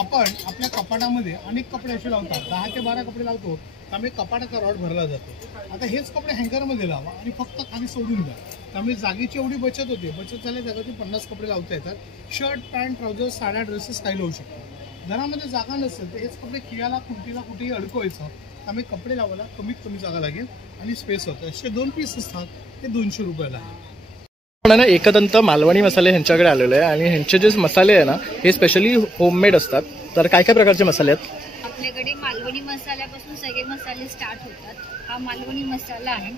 आपण आपल्या कपाटामध्ये अनेक कपडे असे लावतात, 10 ते 12 कपडे लावतो, त्यामुळे कपाटाचा रॉड भरला जातो. आता हेच कपडे हँगरमध्ये लावा आणि फक्त खाली सोडून द्या, त्यामुळे जागेची एवढी बचत होते. बचत झाल्या जागातील 50 कपडे लावता येतात. शर्ट, पॅन्ट, ट्राउझर्स, साड्या, ड्रेसेस काही लावू शकतो. घरामध्ये जागा नसेल तर हेच कपडे खिळ्याला, खुर्टीला कुठेही अडकवायचं, त्यामुळे कपडे लावायला कमीत कमी जागा लागेल आणि स्पेस होतं. असे 2 पीस असतात, ते 200 रुपयाला आहे. पण ना एकदंत मालवणी मसाले ह्यांच्याकडे आलेले आहे आणि ह्यांचे जे मसाले आहे ना हे स्पेशली होममेड असतात. तर काय काय प्रकारचे मसाले आहेत आपल्याकडे? मालवणी मसाल्यापासून सगळे मसाले स्टार्ट होतात. हा मालवणी मसाला आहे,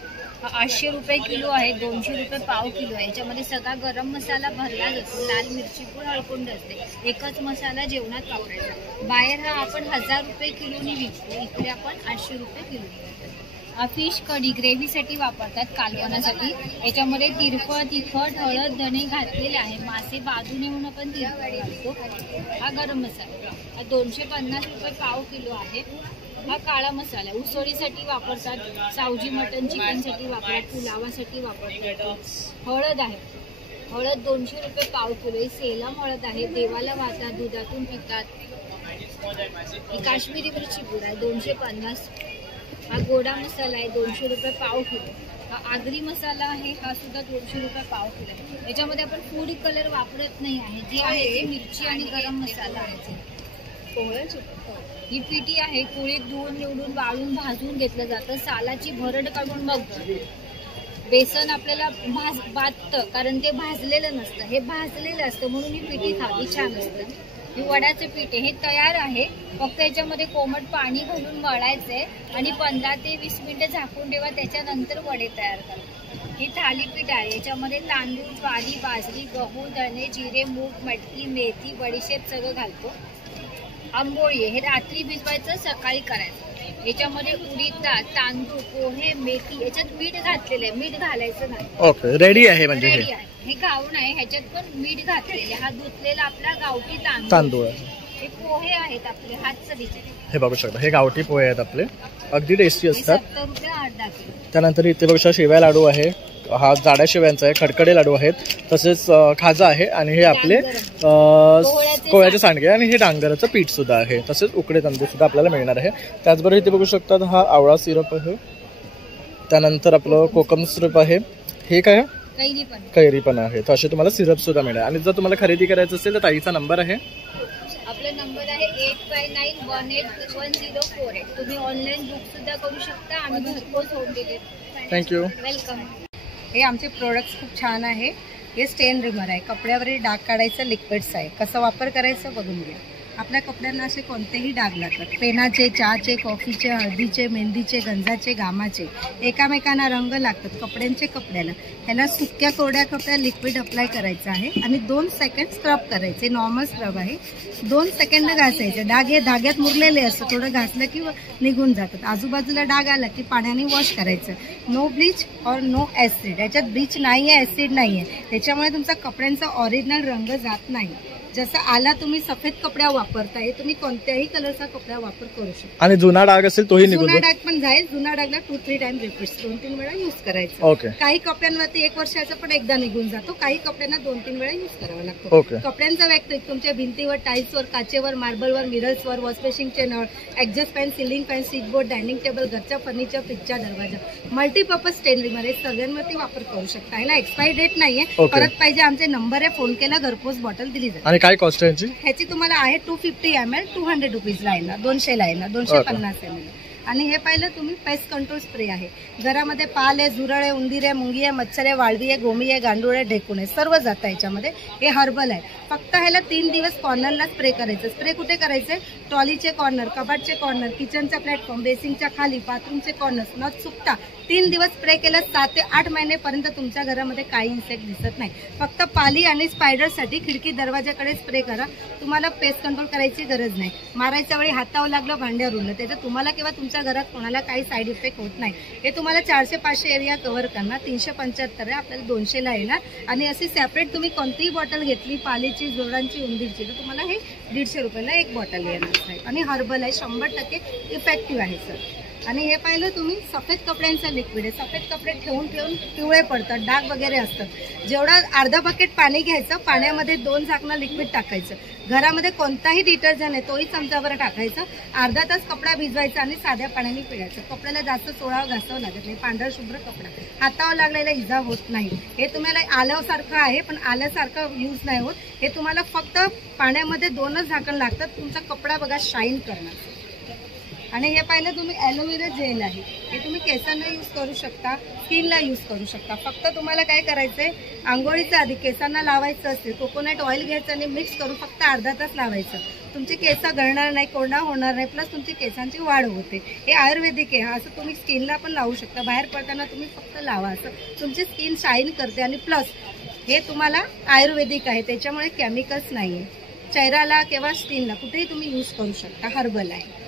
हा 800 रुपये किलो आहे, 200 रुपये पाव किलो आहे. याच्यामध्ये सगळा गरम मसाला भरला जातो, लाल मिरची पण हळकुंड असते, एकच मसाला जेवणात वापरायचा. बाहेर हा आपण 1000 रुपये किलोनी विकतो, इकडे आपण 800 रुपये किलो विकतो. फिश कढी ग्रेव्हीसाठी वापरतात, कालवणासाठी. याच्यामध्ये तिरफळ, तिखट, हळद, धणे घातलेले आहे. मासे बाजूने म्हणून आपण तिरफळ घालतो. हा गरम मसाला, हा 250 रुपये पाव किलो आहे. हा काळा मसाला उसळीसाठी वापरतात, सावजी मटन चिकनसाठी वापरतात, पुलावासाठी वापरतात. हळद आहे, हळद 200 रुपये पाव किलो. ही सेलम हळद आहे, देवाला वाहतात, दुधातून पितात. ही काश्मीरी मिरची पूड आहे 250. हा गोडा मसाला आहे 200 रुपये पाव किलो. हा आगरी मसाला आहे, हा सुद्धा 200 रुपये पाव किलो आहे. याच्यामध्ये आपण फूड कलर वापरत नाही आहे, जे आहे ते मिरची आणि गरम मसाला आहे. ही पिठी आहे, पोळीत धुवून निवडून वाळून भाजून घेतलं जातं, सालाची भरड काढून मग बेसन आपल्याला भाजतं, कारण ते भाजलेलं नसतं, हे भाजलेलं असतं म्हणून ही पिठी खावी छान असतं. हे वड्याचं पीठ आहे, हे तयार आहे. फक्त याच्यामध्ये कोमट पाणी घालून मळायचंय आणि 15 ते 20 मिनिटं झाकून ठेवा, त्याच्यानंतर वडे तयार करा. ही थालीपीठ आहे, याच्यामध्ये तांदूळ, ज्वारी, बाजरी, गहू, धणे, जिरे, मूग, मटकी, मेथी, बडीशेप सगळं घालतो. आंबोळी आहे, हे रात्री भिजवायचं, सकाळी करायचं. याच्यामध्ये उडीद डाळ, तांदूळ, पोहे, मेथी, याच्यात मीठ घातलेलं आहे, मीठ घालायचं नाही. ओके, रेडी आहे म्हणजे रेडी आहे. हे गावण आहे, ह्याच्यात पण मीठ घातलेले. हा धुतलेला आपला गावठी तांदूळ. हे पोहे आहेत आपले हातचं बिचे, हे बघू शकता, हे गावठी पोहे आहेत आपले, अगदी टेस्टी असतात. 70 रुपये 8-10 किलो. त्यानंतर इथे बघू शकता शेवया लाडू आहे, हा जाड्या शेवयांचा आहे, खडखडे लाडू आहेत, तसेच खाजा आहे आणि हे आपले कोळ्याचे सांडगे आणि हे डांगराचं पीठ सुद्धा आहे, तसेच उकडे तांदूळ सुद्धा आपल्याला मिळणार आहे. त्याचबरोबर इथे बघू शकतात हा आवळा सिरप आहे. त्यानंतर आपलं कोकम सिरप आहे. हे काय कैरी पण आहे. तर असे तुम्हाला सिरप सुद्धा मिळेल. आणि जर तुम्हाला खरेदी करायचं असेल तर ताईचा नंबर आहे, आपला नंबर आहे 8591811048. तुम्ही ऑनलाईन बुक सुद्धा करू शकता आणि घरपोच होम डिलिव्हरी. थँक्यू. वेलकम. हे आमचे प्रोडक्ट्स खूप छान आहे. हे स्टेन रिमर आहे, कपड्यावरील डाग काढायचं लिक्विड्स आहे. कसं वापर करायचं बघून घ्या. आपल्या कपड्यांना असे कोणतेही डाग लागतात, पेनाचे, चहाचे, कॉफीचे, हळदीचे, मेहंदीचे, गंजाचे, घामाचे, एकामेकांना रंग लागतात कपड्याला. ह्याला सुक्या कोरड्या कपड्या लिक्विड अप्लाय करायचं आहे आणि 2 सेकंड स्क्रब करायचे. नॉर्मल स्क्रब आहे, 2 सेकंड घासायचे. डाग हे धाग्यात मुरलेले असतं, थोडं घासलं की निघून जातात. आजूबाजूला डाग आला की पाण्याने वॉश करायचं. नो ब्लीच और नो ऍसिड. याच्यात ब्लीच नाही आहे, ऍसिड नाही आहे, त्याच्यामुळे तुमचा कपड्यांचा ऑरिजिनल रंग जात नाही. जसं आला तुम्ही सफेद कपड्या वापरताय, तुम्ही कोणत्याही कलरचा कपडा वापर करू शकता. आणि जुना डाग असेल तोही निघून जुना डाग पण जाईल. जुना डागला 2-3 टाइम रिपीट्स 2-3 वेळा यूज करायचं. काही कपड्यांवरती 1 वर्षाचा पण एकदा निघून जातो, काही कपड्यांना 2-3 वेळा यूज करावा लागतो. कपड्यांचा व्यक्त तुमच्या भिंतीवर, टाईल्सवर, काचेवर, मार्बलवर, मिरर्सवर, वॉशबेसिंगचे नळ, exhaust fan, ceiling fan, seat board, dining table, घरच्या फर्निचर, फ्रिजचा दरवाजा, मल्टीपर्पज स्टेन रिमर हे सगळ्यांवरती वापर करू शकता. ह्याला एक्सपायरी डेट नाहीये. परत पाहिजे आमचे नंबर आहे, फोन केला घरपोच बॉटल दिली जाते. आणि काय कॉस्ट आहे ह्याची तुम्हाला आहे 250 ml 200 रुपीज लाईनला, 200 लाईनला 250 ml. आणि हे पाहिलं तुम्ही पेस्ट कंट्रोल स्प्रे आहे. घरामध्ये पाल आहे, झुरळ आहे, उंदीर आहे, मुंगी आहे, मच्छर आहे, वाळवी आहे, गोमी आहे, गांडूळ आहे, ढेकूण आहे, सर्व जातं याच्यामध्ये. हे हर्बल आहे. फक्त ह्याला 3 दिवस कॉर्नरला स्प्रे करायचं. स्प्रे कुठे करायचे? ट्रॉलीचे कॉर्नर, कबाटचे कॉर्नर, किचनचा प्लॅटफॉर्म, बेसिंगच्या खाली, बाथरूमचे कॉर्नर न चुकता 3 दिवस स्प्रे केला. 7 ते 8 महिनेपर्यंत तुमच्या घरामध्ये काही इन्सेक्ट दिसत नाही. फक्त पाली आणि स्पायडरसाठी खिडकी दरवाजाकडे स्प्रे करा. तुम्हाला पेस्ट कंट्रोल करायची गरज नाही. मारायच्या वेळी हातावर लागलं, भांड्यावर उरलं, त्याचं तुम्हाला किंवा तुमच्या घरात कोणाला काही साईड इफेक्ट होत नाही. हे तुम्हाला 400-500 एरिया कव्हर करणार. 375 आहे, आपल्याला 200ला येणार. आणि अशी सेपरेट तुम्ही कोणतीही बॉटल घेतली पालीची, जोडांची, उंदीरची, तर तुम्हाला हे 150 रुपयाला एक बॉटल येणार आहे. आणि हर्बल आहे, 100% इफेक्टिव्ह आहे सर. आणि हे पाहिलं तुम्ही सफेद कपड्यांचं लिक्विड आहे. सफेद कपडे ठेवून पिवळे पडतात, डाग वगैरे असतात. जेवढं अर्धा बकेट पाणी घ्यायचं, पाण्यामध्ये 2 झाकणं लिक्विड टाकायचं. घरामध्ये कोणताही डिटर्जंट आहे तोही चमचाभर टाकायचं. अर्धा तास कपडा भिजवायचा आणि साध्या पाण्याने पिळायचं. कपड्याला जास्त चोळावं घासावं लागत नाही. पांढरा शुभ्र कपडा, हातावर लागलेला इजा होत नाही. हे तुम्हाला आल्यासारखं आहे, पण आल्यासारखं यूज नाही होत. हे तुम्हाला फक्त पाण्यामध्ये 2च झाकण लागतात. तुमचा कपडा बघा शाईन करणार. आणि हे पाहिलं तुम्ही ॲलोवेरा जेल आहे. हे तुम्ही केसांना यूज करू शकता, स्किनला यूज करू शकता. फक्त तुम्हाला काय करायचंय, आंघोळीच्या आधी केसांना लावायचं असेल, कोकोनट ऑइल घ्यायचं आणि मिक्स करून फक्त अर्धा तास लावायचं. तुमचे केस गळणार नाही, कोरडा होणार नाही, प्लस तुमची केसांची वाढ होते. हे आयुर्वेदिक आहे. असं तुम्ही स्किनला पण लावू शकता. बाहेर पडताना तुम्ही फक्त लावा, असं तुमची स्किन शाईन करते. आणि प्लस हे तुम्हाला आयुर्वेदिक आहे, त्याच्यामुळे केमिकल्स नाही आहे. चेहऱ्याला किंवा स्किनला कुठेही तुम्ही यूज करू शकता. हर्बल आहे.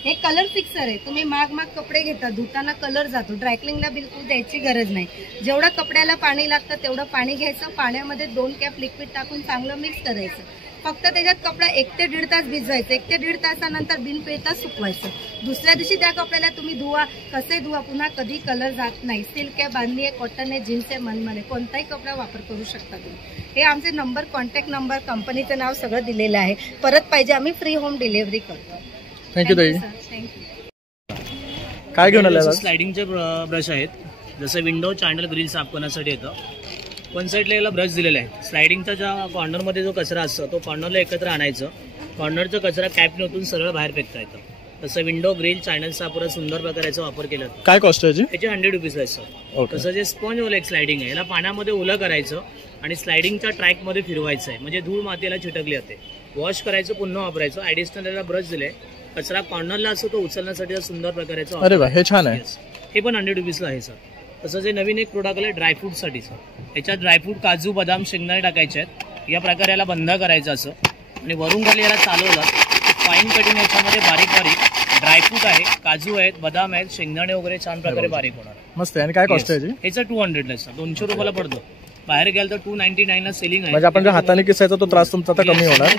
हे कलर फिक्सर आहे. तुम्ही माग कपडे घेता, धुताना कलर जातो. ड्रायक्लिंगला बिलकुल द्यायची गरज नाही. जेवढं कपड्याला पाणी लागतं तेवढं पाणी घ्यायचं. पाण्यामध्ये 2 कॅप लिक्विड टाकून चांगलं मिक्स करायचं. फक्त त्याच्यात कपडा 1 ते 1.5 तास भिजवायचं. 1 ते 1.5 तासानंतर बिन पिळता सुकवायचं. दुसऱ्या दिवशी त्या कपड्याला तुम्ही धुवा, कसे धुवा, पुन्हा कधी कलर जात नाही. सिल्क आहे, बांधणी आहे, कॉटन आहे, जीन्स आहे, मलमल आहे, कोणताही कपडा वापर करू शकता तुम्ही. हे आमचे नंबर, कॉन्टॅक्ट नंबर, कंपनीचं नाव सगळं दिलेलं आहे. परत पाहिजे आम्ही फ्री होम डिलिव्हरी करतो. थँक्यू ताई. थँक्यू. काय घेऊन आले? स्लायडिंगचे ब्रश आहेत. जसं विंडो, चॅनल, ग्रिल साफ करण्यासाठी येतं. वन साईडला याला ब्रश दिलेला आहे. स्लायडिंगचा ज्या कॉर्नरमध्ये जो कचरा असतो तो कॉर्नरला एकत्र आणायचं. कॉर्नरचा कचरा कॅपने ओतून सरळ बाहेर फेकता येतं. तसं विंडो, ग्रिल, चॅनल साफ पुरा सुंदर प्रकारे याचा वापर केला जातो. काय कॉस्ट आहे त्याचे 100 रुपीज आहे सर. तसं जे स्पंजवालं एक स्लायडिंग आहे, याला पाण्यामध्ये ओलं करायचं आणि स्लायडिंगच्या ट्रॅकमध्ये फिरवायचं आहे. म्हणजे धूळ मातीला चिटकली जाते. वॉश करायचं, पुन्हा वापरायचं. ॲडिशनल याला ब्रश दिले. कचरा कॉर्नरला असतो तो उचलण्यासाठी सुंदर प्रकाराचा. अरे वा, हे छान आहे. हे पण 100 रुपीजला आहे सर. तसं जे नवीन एक प्रोडक्ट आलं ड्रायफ्रूटसाठी सर. याच्यात ड्रायफ्रूट, काजू, बदाम, शेंगदाणे टाकायचे आहेत. या प्रकारे याला बंद करायचं असं आणि वरून खाली याला चालवलं. फाईन कटिंग याच्यामध्ये बारीक ड्रायफ्रूट आहे, काजू आहेत, बदाम आहेत, शेंगदाणे वगैरे छान प्रकारे बारीक होणार. मस्त आहे. आणि काय कॉस्ट आहे? याचं 200 आहे सर. 200 रुपयाला पडतो. बाहेर गेलं तर 299ला सेलिंग आहे. म्हणजे आपण जर हाताने किसायचा तो त्रास तुमचा आता कमी होणार.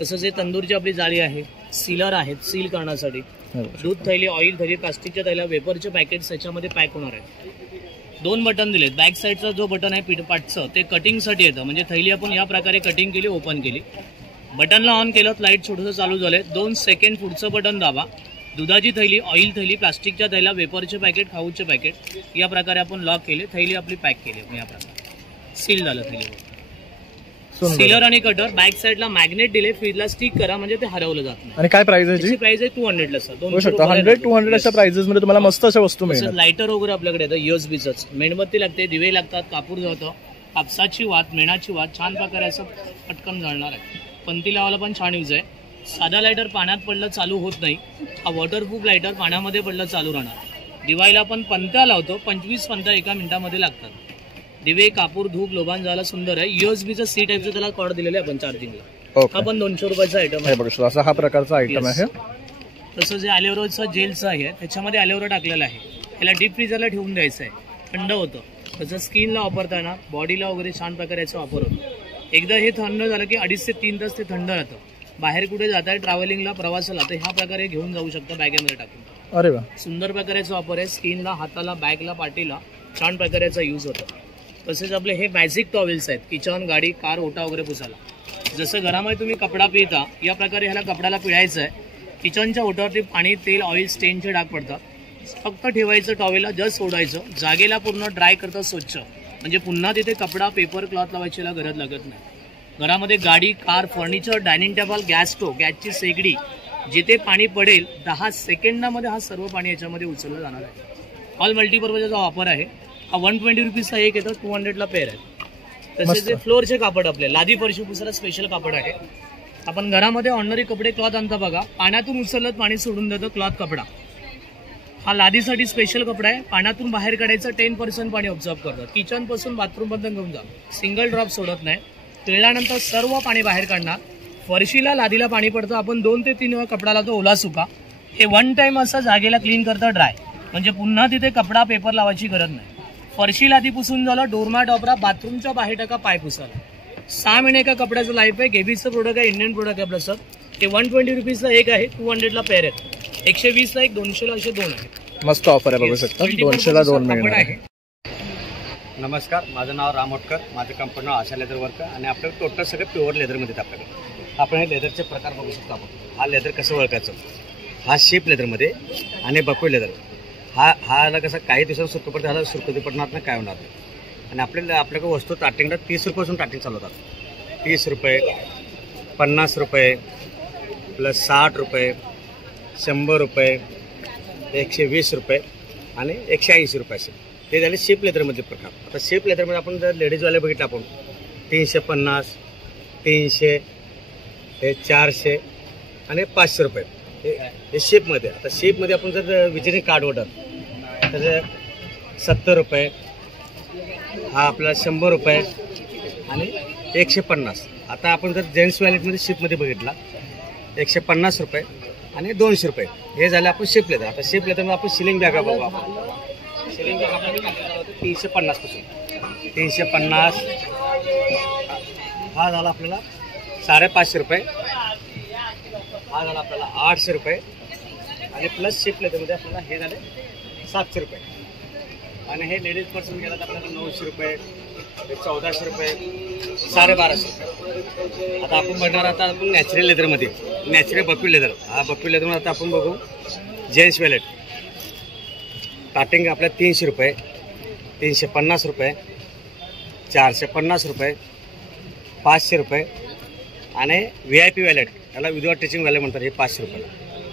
तसंच हे तंदूरची आपली जाळी आहे. सीलर आहेत सील करण्यासाठी. दूध थैली, ऑइल थैली, प्लास्टिकच्या थैल्या, वेपरचे पॅकेट्स याच्यामध्ये पॅक होणार आहेत. 2 बटन दिलेत. बॅक साईडचा जो बटन आहे पीठपाटचं ते कटिंगसाठी येतं. म्हणजे थैली आपण या प्रकारे कटिंग केली, ओपन केली. बटनला ऑन केलं, लाईट छोटंसं चालू झालं. 2 सेकंड पुढचं बटन दाबा. दुधाची थैली, ऑइल थैली, प्लास्टिकच्या थैल्या, वेपरचे पॅकेट, खाऊचे पॅकेट या प्रकारे आपण लॉक केले. थैली आपली पॅक केली आपण या प्रकारे. सील झालं थैली. सीलर आणि कटर. बॅक साईडला मॅग्नेट दिले, फ्रीजला स्टिक करा म्हणजे ते हरवलं जात नाही. आणि काय प्राइस आहे? प्राइस आहे 200 ला सर. 100-200 अशा प्राइसेस मध्ये तुम्हाला मस्त अशा वस्तू मिळतात. लायटर वगैरे आपल्याकडे येतं, यूएसबीच. मेणबत्ती लागते, दिवे लागतात, कापूर जातं, कापसाची वात, मेणाची वात छान प्रकारे असं पटकन जळणार आहे. पंती लावायला पण छान यूज आहे. साधा लायटर पाण्यात पडलं चालू होत नाही. हा वॉटरप्रूफ लायटर पाण्यामध्ये पडलं चालू राहणार. दिवाळीला आपण पंत्या लावतो, 25 पंत्या एका मिनिटामध्ये लागतात. दिवे, कापूर, धूप, लोबान जायला सुंदर आहे. यूएसबीचं सी टाईपचं त्याला कॉर्ड दिलेलं आहे आपण चार्जिंगला. हा पण 200 रुपयाचा आयटम आहे. असा हा प्रकारचा आयटम आहे. तसं जे ॲलोवेराचं जेलचं आहे त्याच्यामध्ये ॲलोवेरा टाकलेलं आहे. त्याला डीप फ्रीजरला ठेवून द्यायचं आहे, थंड होतं. त्याचं स्किनला वापरताना, बॉडीला वगैरे छान प्रकारे याचा वापर होतो. एकदा हे थंड झालं की 2.5 ते 3 तास ते थंड राहतं. बाहेर कुठे जात आहे ट्रॅव्हलिंगला, प्रवासाला, तर ह्या प्रकारे घेऊन जाऊ शकता बॅगेमध्ये टाकून. अरे वा, सुंदर प्रकारेचा वापर आहे. स्किनला, हाताला, बॅगला, पाठीला छान प्रकारेचा यूज होतो. तसेच आपले हे मॅजिक टॉवेल्स आहेत, किचन, गाडी, कार, ओटा वगैरे पुसायला. जसं घरामध्ये तुम्ही कपडा पिळता या प्रकारे ह्याला कपड्याला पिळायचं आहे. किचनच्या ओटावरती पाणी, तेल, ऑइल, स्टेनचे डाग पडतात. फक्त ठेवायचं टॉवेलला, जस्ट सोडायचं, जागेला पूर्ण ड्राय करतात स्वच्छ, म्हणजे पुन्हा तिथे कपडा, पेपर, क्लॉथ लावायची गरज लागत नाही. घरामध्ये गाडी, car, furniture, dining table, gas stove, गॅसची शेगडी, जिथे पाणी पडेल 10 सेकंदामध्ये हा सर्व पाणी याच्यामध्ये उचललं जाणार आहे. ऑल मल्टीपर्पजचा वापर आहे. हा 120 रुपीजचा एक येतो, 200 ला पेअर आहे. तसेच जे फ्लोअरचे कापड आपले लादी फरशी पुसायला स्पेशल कापड आहे. आपण घरामध्ये ऑर्डनरी कपडे क्लॉथ आणता बघा, पाण्यातून उचलत पाणी सोडून देतो क्लॉथ कपडा. हा लादीसाठी स्पेशल कपडा आहे. पाण्यातून बाहेर काढायचं, 10% पाणी ऑब्झर्व करतात. किचन पासून बाथरूम पर्यंत घेऊन जा, सिंगल ड्रॉप सोडत नाही. पिळल्यानंतर सर्व पाणी बाहेर काढणार. फरशीला, लादीला पाणी पडतं, आपण 2 ते 3 वेळा कपडाला तो ओला सुका. हे 1 टाइम असं जागेला क्लीन करतं ड्राय, म्हणजे पुन्हा तिथे कपडा, पेपर लावायची गरज नाही. फरशी, लादी पुसून झालं, डोरमॅट वापरा, बाथरूमच्या बाहेर टाका, पाय पुसायला. 6 महिने एका कपड्याचं लाईफ आहे. गेबीचं प्रोडक्ट आहे, इंडियन प्रोडक्ट आहे आपलं सर. ते 120 रुपीजचं एक आहे, 200 ला पेअर आहेत. 120 ला एक, 200 ला असे 2 आहेत. मस्त ऑफर आहे, बघू शकता. 200 ला 2 मिळणार. नमस्कार, माझं नाव राम होटकर, माझं कंपनी नाव आशा लेदर वर्क आणि आपल्याकडे टोटल सगळे प्युअर लेदरमध्ये आपल्याकडे. आपण हे लेदरचे प्रकार बघू शकतो. आपण हा लेदर कसं ओळखायचं, हा शेप लेदरमध्ये आणि बकुळ लेदर. हाला कसं काही दिवसांत सुरकू पडतं, ह्याला सुरकुती पडणार नाही, काय होणार नाही. आणि आपल्याकडे वस्तू स्टार्टिंगला 30 रुपयापासून स्टार्टिंग चालू होतात. 30 रुपये, 50 रुपये, प्लस 60 रुपये, 100 रुपये, 120 रुपये आणि 180 रुपये असे. हे झाले शेप लेदरमध्ये प्रकार. आता शेप लेदरमध्ये आपण जर लेडीजवाले बघितलं आपण 350, 300, हे 400 आणि 500 रुपये हे शेपमध्ये. आता शेपमध्ये आपण जर विजिटिंग कार्ड ऑर्डर तर 70 रुपये, हा आपला 100 रुपये आणि 150. आता आपण जर जेंट्स वॅलेटमध्ये शेपमध्ये बघितला 150 रुपये आणि 200 रुपये हे झाले आपण शेप लेदर. आता शेप लेदरमध्ये आपण सिलिंग बॅगा बघू. आपण सिलिंग बॅग आपण 350 पासून 350 हा झाला आपल्याला 550 रुपये, हा झाला आपल्याला 800 रुपये आणि प्लस शेप लेदरमध्ये आपल्याला हे झाले 700 रुपये. आणि हे लेडीज पर्सन गेला तर आपल्याला 900 रुपये, 1400 रुपये, 1250 रुपये. आता आपण बघणार आता आपण नॅचरल लेदरमध्ये, नॅचरल बक्यू लेदर. हा बक्यू लेदरमध्ये आता आपण बघू जेंट्स वॅलेट. स्टार्टिंग आपल्या 300 रुपये, 350 रुपये, 450 रुपये, 500 रुपये आणि VIP वॅलेट, याला विदाउट टचिंग वॅलेट म्हणतात, हे 500 रुपये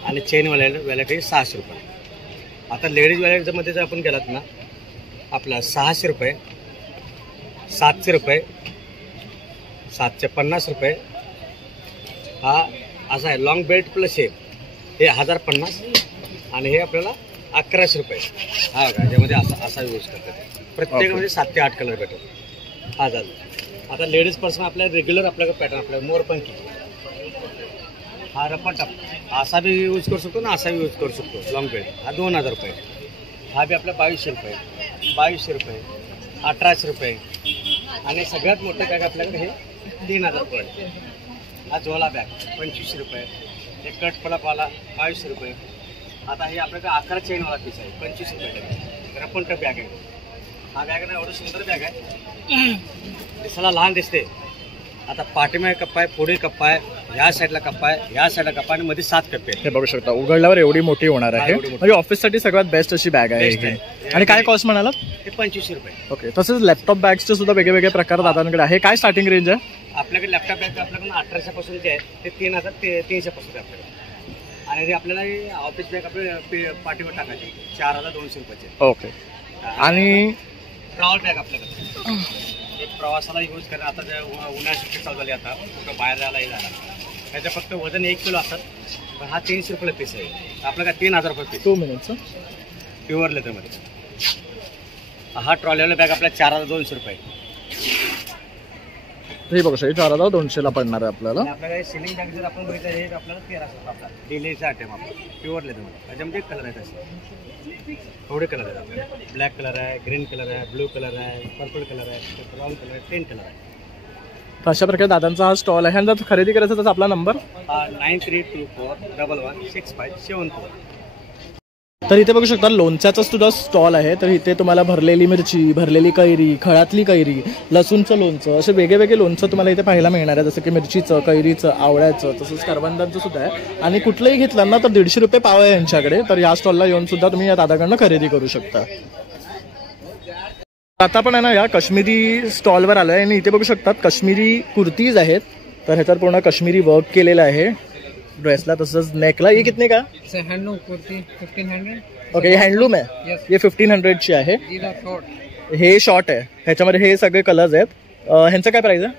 आणि चेन वॅलेट हे 600 रुपये. आता लेडीज वॅलेटमध्ये जर आपण गेलात ना आपला 600 रुपये, 700 रुपये, 750 रुपये, हा असा आहे लॉंग बेल्ट प्लस शेप, हे 1050 आणि हे आपल्याला 1100 रुपये. हा का ज्यामध्ये असा यूज करतात. प्रत्येकामध्ये 7 ते 8 कलर भेटतात. हा झालं. आता लेडीज पर्सन आपल्या रेग्युलर आपल्याकडे पॅटर्न आपल्याला मोरपंखी, हा रपटप असा बी यूज करू शकतो ना, असा बी यूज करू शकतो. लॉंग बेल्ट हा 2000 रुपये, हा बी आपला 2200 रुपये, 2200 रुपये, 1800 रुपये आणि सगळ्यात मोठं बॅग आपल्याकडे हे 3000 रुपये. हा झोला बॅग 2500 रुपये, हे कटपडापाला 2200 रुपये. आता हे आपल्याकडे 11 चेनवाला पीस आहे 25 रुपये. रपटप बॅग आहे. हा बॅग ना एवढं सुंदर बॅग आहे, दिसायला लहान दिसते. आता पाठीमागे कप्पा आहे, पुढे कप्पा आहे, या साईडला कप्पा आहे, या साईडला कप्पा आणि मध्ये 7 कप्पे आहेत. हे बघू शकता उघडल्यावर एवढी मोठी होणार आहे. म्हणजे ऑफिससाठी सगळ्यात बेस्ट अशी बॅग आहे Best ही. आहे. आणि काय कॉस्ट म्हणालात? ते 2500 रुपये. ओके. तसेच लॅपटॉप बॅग्सचे सुद्धा वेगवेगळे प्रकार दादांकडे आहे. काय स्टार्टिंग रेंज आहे? आपल्याकडे लॅपटॉप बॅग आपल्याकडून 1800 पासून जे आहे ते 3300 पासून आहे आपल्याकडे. आणि ते आपल्याला ऑफिस बॅग आपल्या पाठीवर टाकायची 4200 रुपयाचे. ओके. आणि ट्रॅव्हल बॅग आपल्याकडे एक प्रवासाला यूज करा. आता उन्हाळ्याची सुट्टी चालू झाली, आता कुठं बाहेर जायला झाला, त्याचं फक्त वजन 1 किलो असतात. पण हा 300 रुपये पीस आहे. आपलं काय 3000 रुपये पीस. 2 मिनिट्स. प्युअर लेदरमध्ये हा ट्रॉलीवाला बॅग आपला 4200 रुपये. हे बघू शकता 4200 ला पडणार आहे आपल्याला. आपल्याकडे सिलिंग बॅग जर आपण बघितलं हे आपल्याला 1300 आपला डेलीचा आयटम आपला प्युअर लेदरमध्ये. त्याच्यामध्ये एक कलर आहेत असे थोडे कलर आहेत आपले. ब्लॅक कलर आहे, ग्रीन कलर आहे, ब्लू कलर आहे, पर्पल कलर आहे, ब्राऊन कलर आहे, 10 कलर आहे. तर अशा प्रकारे दादांचा हा स्टॉल आहे. आणि जर खरेदी करायचं तर आपला नंबर 9324116574. तर इथे बघू शकता लोणच्याचा सुद्धा स्टॉल आहे. तर इथे तुम्हाला भरलेली मिरची, भरलेली कैरी, खळातली कैरी, लसूणचं लोणचं, असे वेगवेगळे लोणचं तुम्हाला इथे पाहायला मिळणार आहे. जसं की मिरचीचं, कैरीचं, आवळ्याचं, तसंच करवंदांचं सुद्धा आहे. आणि कुठलंही घेतलं ना तर 150 रुपये पाव आहे यांच्याकडे. तर या स्टॉलला येऊन सुद्धा तुम्ही या दादाकडनं खरेदी करू शकता. आता पण आहे ना या काश्मीरी स्टॉलवर आलो आहे आणि इथे बघू शकतात काश्मीरी कुर्तीज आहेत. तर ह्याच्यावर पूर्ण काश्मीरी वर्क केलेलं आहे ड्रेसला, तसंच नेकला. ये कितने का? हैंडलूम कुर्ती 1500. ओके. ये हँडलूम आहे. ये 1500 ची आहे. हे शॉर्ट आहे. ह्याच्यामध्ये हे सगळे कलर्स आहेत. ह्यांचं काय प्राइस आहे?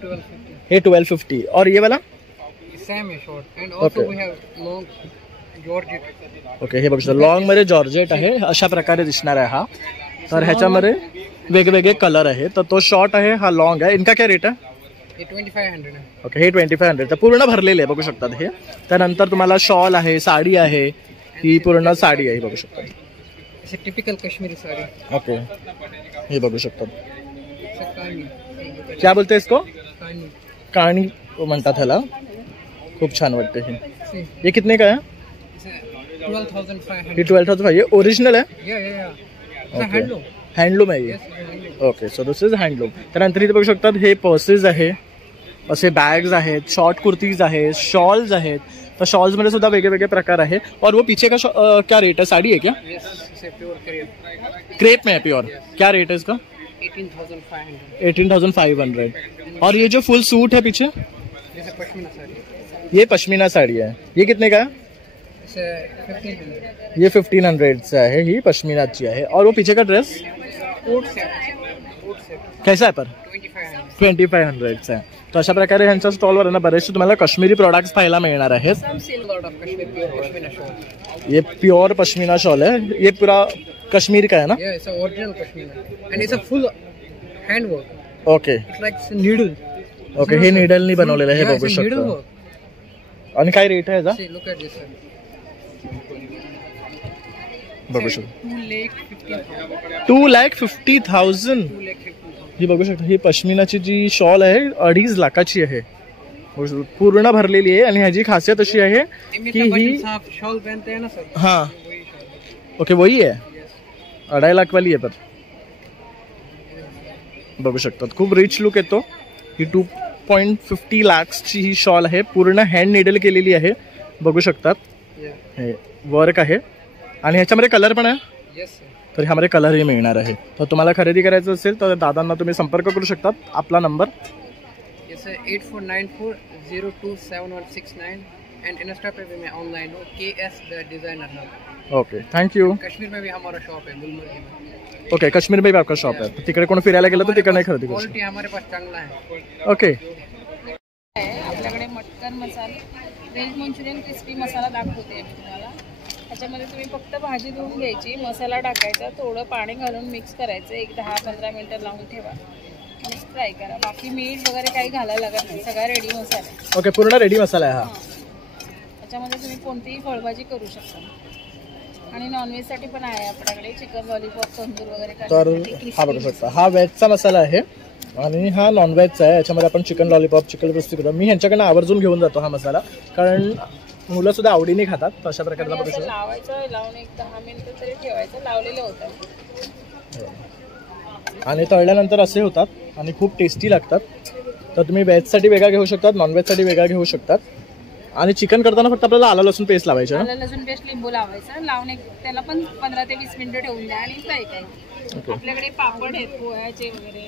1250. हे 1250. और ये वाला सेम है short and also we have long georgette. Okay. हे बघा लॉंग मध्ये जॉर्जेट आहे. अशा प्रकारे दिसणार आहे हा. तर ह्याच्यामध्ये वेगवेगळे कलर आहे. तर तो शॉर्ट आहे, हा लॉंग आहे. इनका क्या रेट आहे? ये 2500 है. ओके. हे 2500. तर पूर्ण भरलेले आहे बघू शकतात हे. त्यानंतर तुम्हाला शॉल आहे, साडी आहे. ही पूर्ण साडी आहे बघू शकता. इसे टिपिकल काश्मीरी साड़ी. ओके. हे बघू शकतात. क्या बोलते इसको? काणी म्हणतात ह्याला. खूप छान वाटते हे. हे कितने का आहे? 12,500. हे 12,500. हे ओरिजिनल आहे? या ओके. हँडलूम आहे. Okay. So this is handloom. त्यानंतर इथे बघू शकतात हे पर्सेस आहे, असे बॅग्स आहेत, शॉर्ट कुर्तीज आहेत, शॉल्स आहेत. तर शॉल्स मध्ये सुद्धा वेगवेगळे प्रकार आहे. और वो पीछे का क्या रेट है? साड़ी है क्या? क्रेप में है प्योर. क्या रेट है इसका? 18,500. और ये जो फुल सूट है पीछे, ये पश्मीना साड़ी है. ये कितने का है? ये 1500 से आहे. ही पश्मीनाची आहे. और वो पीछे का ड्रेस कैसा आहे? पर 2500 चा आहे. तर अशा प्रकारे ह्यांच्या स्टॉलवर ना बरेचसे तुम्हाला काश्मीरी प्रोडक्ट्स पाहायला मिळणार आहेत. ये प्योर पश्मीना शॉल है. ये पूरा कश्मीर का है ना? Yeah, it's original pashmina and it's a full hand work. Okay. It's like needle. Okay. हे नीडलनी बनवलेलं आहे. हे बघू शकता. आणि काय रेट आहे याचा? See, look at this one. बघू शकता. 2,50,000. ही बघू शकता. ही पश्मिनाची जी शॉल आहे 2.5 लाखाची आहे. पूर्ण भरलेली आहे. आणि ह्याची खासियत अशी आहे की ही शॉल पहनते हैं ना सर. हाँ. ओके. वही है. 2.5 लाख वाली आहे. पर बघू शकतात खूप रिच लुक येतो. ही 2.50 lakhsची ही शॉल आहे. पूर्ण हँड निडल केलेली आहे. बघू शकतात हे वर्क आहे. आणि ह्याच्यामध्ये कलर पण आहे. तर ह्यामध्ये कलरही मिळणार आहे. तर तुम्हाला खरेदी करायचं असेल तर दादांना तुम्ही संपर्क करू शकतात. आपला नंबर 8494027169 एंड इंस्टा पे भी मैं ऑनलाइन हूँ KS the designer hub. Okay. Thank you. Kashmir में भी हमारा शॉप है गुलमर्ग में. ओके. कश्मीर में भी आपका शॉप है. तिकडे कोण फिरायला गेलं तर तिकडे खरेदी करू क्वालिटी हमारे पास चांगला है. ओके. आपल्याकडे मटन मसाला, व्हेज मंचुरियन क्रिस्पी मसाला दाखवते मी तुम्हाला. त्याच्यामध्ये तुम्ही फक्त भाजी धुवून घ्यायची, मसाला टाकायचा, थोडं पाणी घालून मिक्स करायचं, एक 10-15 मिनटं लावून ठेवा आणि फ्राय करा. बाकी मीठ वगैरे काही घालायला लागत नाही, सगळा रेडी मसाला आहे. ओके. पूर्ण रेडी मसाला आहे हा. त्याच्यामध्ये तुम्ही कोणतीही फळभाजी करू शकता. आणि नॉनव्हेजसाठी पण आहे आपल्याकडे चिकन लॉलीपॉप, तंदूर वगैरे. तर हा बघू शकता हा व्हेजचा मसाला आहे आणि हा नॉनव्हेजचा आहे. याच्यामध्ये आपण चिकन लॉलीपॉप, चिकन क्रिस्पी करतो. मी ह्यांच्याकडनं आवर्जून घेऊन जातो हा मसाला, कारण मुलं सुद्धा आवडीने खातात. तर अशा प्रकारे बघू शकता. लावायचं, लावून एक 10 मिनिटं तरी ठेवायचं. लावलेले होतात आणि तळल्यानंतर असे होतात आणि खूप टेस्टी लागतात. तर तुम्ही व्हेजसाठी वेगळा घेऊ शकतात, नॉनव्हेजसाठी वेगळा घेऊ शकतात. आणि चिकन करताना फक्त आपल्याला आलं लसूण पेस्ट लावायचं ना? आलं लसूण पेस्ट, लिंबू लावायचं, लावून त्याला पण 15 ते 20 मिनिटं ठेवून द्या आणि फ्राय करा. आपल्याकडे पापड आहेत पोह्याचे वगैरे,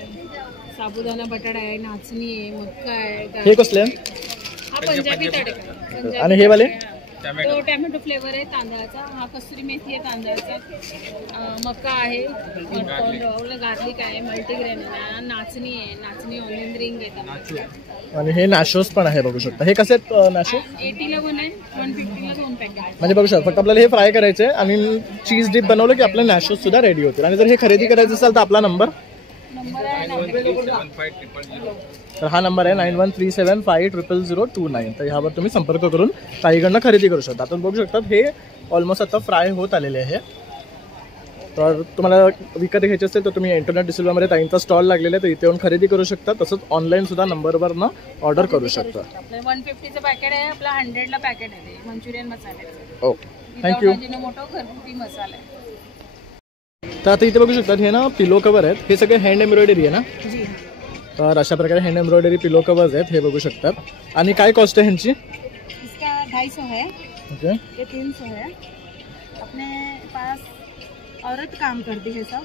साबुदाणा बटाटा आहे, नाचणी आहे, मक्का आहे. हे कसले? हा पंजाबी तडका. आणि हे वाले तो टॅमॅटो फ्लेवर आहे तांदळाचा. हा कसुरी मेथी आहे तांदळाचा. मक्का आहे, गार्लिक आहे, मल्टीग्रेन आहे, नाचणी आहे, नाचणी ऑनियन रिंग आहे. आणि हे नॅशोस पण आहे बघू शकता. हे कसे आहेत नॅशो? 80 ला 1 आहे, 150 ला 2 पॅकेट. म्हणजे बघू शकता फक्त आपल्याला हे फ्राय करायचे आणि चीज डिप बनवलं की आपले नॅशोस सुद्धा रेडी होतील. आणि जर हे खरेदी करायचं असेल तर आपला नंबर तर हा नंबर आहे 9137500029. तर ह्यावर तुम्ही संपर्क करून काहीकडनं खरेदी करू शकता. आपण बघू शकतात हे ऑलमोस्ट आता फ्राय होत आलेले आहे. तर तुम्हाला विकत घ्यायचे असेल तर तुम्ही इंटरनेट डिसिल्वामध्ये ताईंचा स्टॉल लागलेला आहे, तर इथे येऊन खरेदी करू शकता. तसंच ऑनलाईन सुद्धा नंबरवरनं ऑर्डर करू शकता. आपलं 150चं पॅकेट आहे, आपला 100ला पॅकेट आहे मंचुरियन मसाल्याचं. ओ थँक्यू. मोठो घरगुती मसाला आहे. तर आता इथे बघू शकतात हे ना पिलो कवर आहेत. हे सगळे हँड एम्ब्रॉयडरी आहे ना? तर अशा प्रकारे हँड एम्ब्रॉयडरी पिलो कवर्स आहेत, हे बघू शकतात. आणि काय कॉस्ट आहे ह्यांची? इसका 250 है, ओके, ये 300 है. अपने पास औरत काम करती है सब.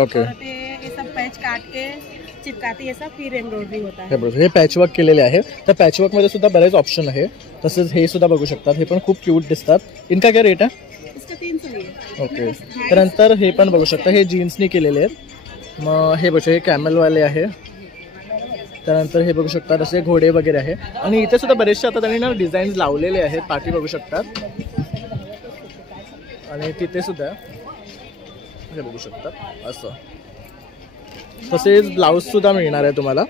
ओके. ये सब पैच काट के चिपकाती है सब, फिर एम्ब्रॉयडरी होता है. हे पॅचवर्क केलेले आहे. तर पॅचवर्कमध्ये सुद्धा बरेच ऑप्शन आहे. तसेच हे सुद्धा बघू शकतात, हे पण खूप क्यूट दिसतात. इनका क्या रेट आहे? इसका 300 है. ओके. त्यानंतर हे पण बघू शकता, हे जीन्सनी केलेले आहेत. मग हे बघू हे कॅमेलवाले आहे. त्यानंतर हे बघू शकतात असे घोडे वगैरे आहे. आणि इथे सुद्धा बरेचसे आता त्यांनी ना डिझाईन्स लावलेले आहेत, पाठी बघू शकतात. आणि तिथे सुद्धा हे बघू शकतात असं. तसेच ब्लाऊज सुद्धा मिळणार आहे तुम्हाला.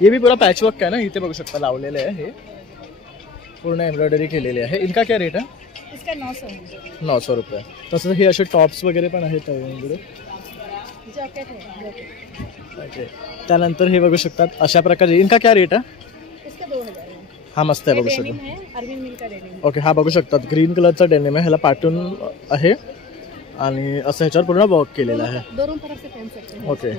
हे बी पुरा पॅचवर्क आहे ना, इथे बघू शकता लावलेले आहे. हे पूर्ण एम्ब्रॉयडरी केलेली आहे. इनका क्या रेट आहे? इसका 900 है. 900 रुपये. तसंच हे असे टॉप्स वगैरे पण आहेत त्याच्याकडे. जॅकेट है. ओके. त्यानंतर हे बघू शकतात अशा प्रकारे. इनका क्या रेट आहे? इसका 2000 है. हा मस्त आहे बघू शकता. अरविंद मिल का डेनिम. ओके. हा बघू शकतात ग्रीन कलरचा डेनिम आहे, ह्याला पाटून आहे आणि असं ह्याच्यावर पूर्ण वर्क केलेलं आहे. दोनों तरफ से पहन सकते हैं. ओके.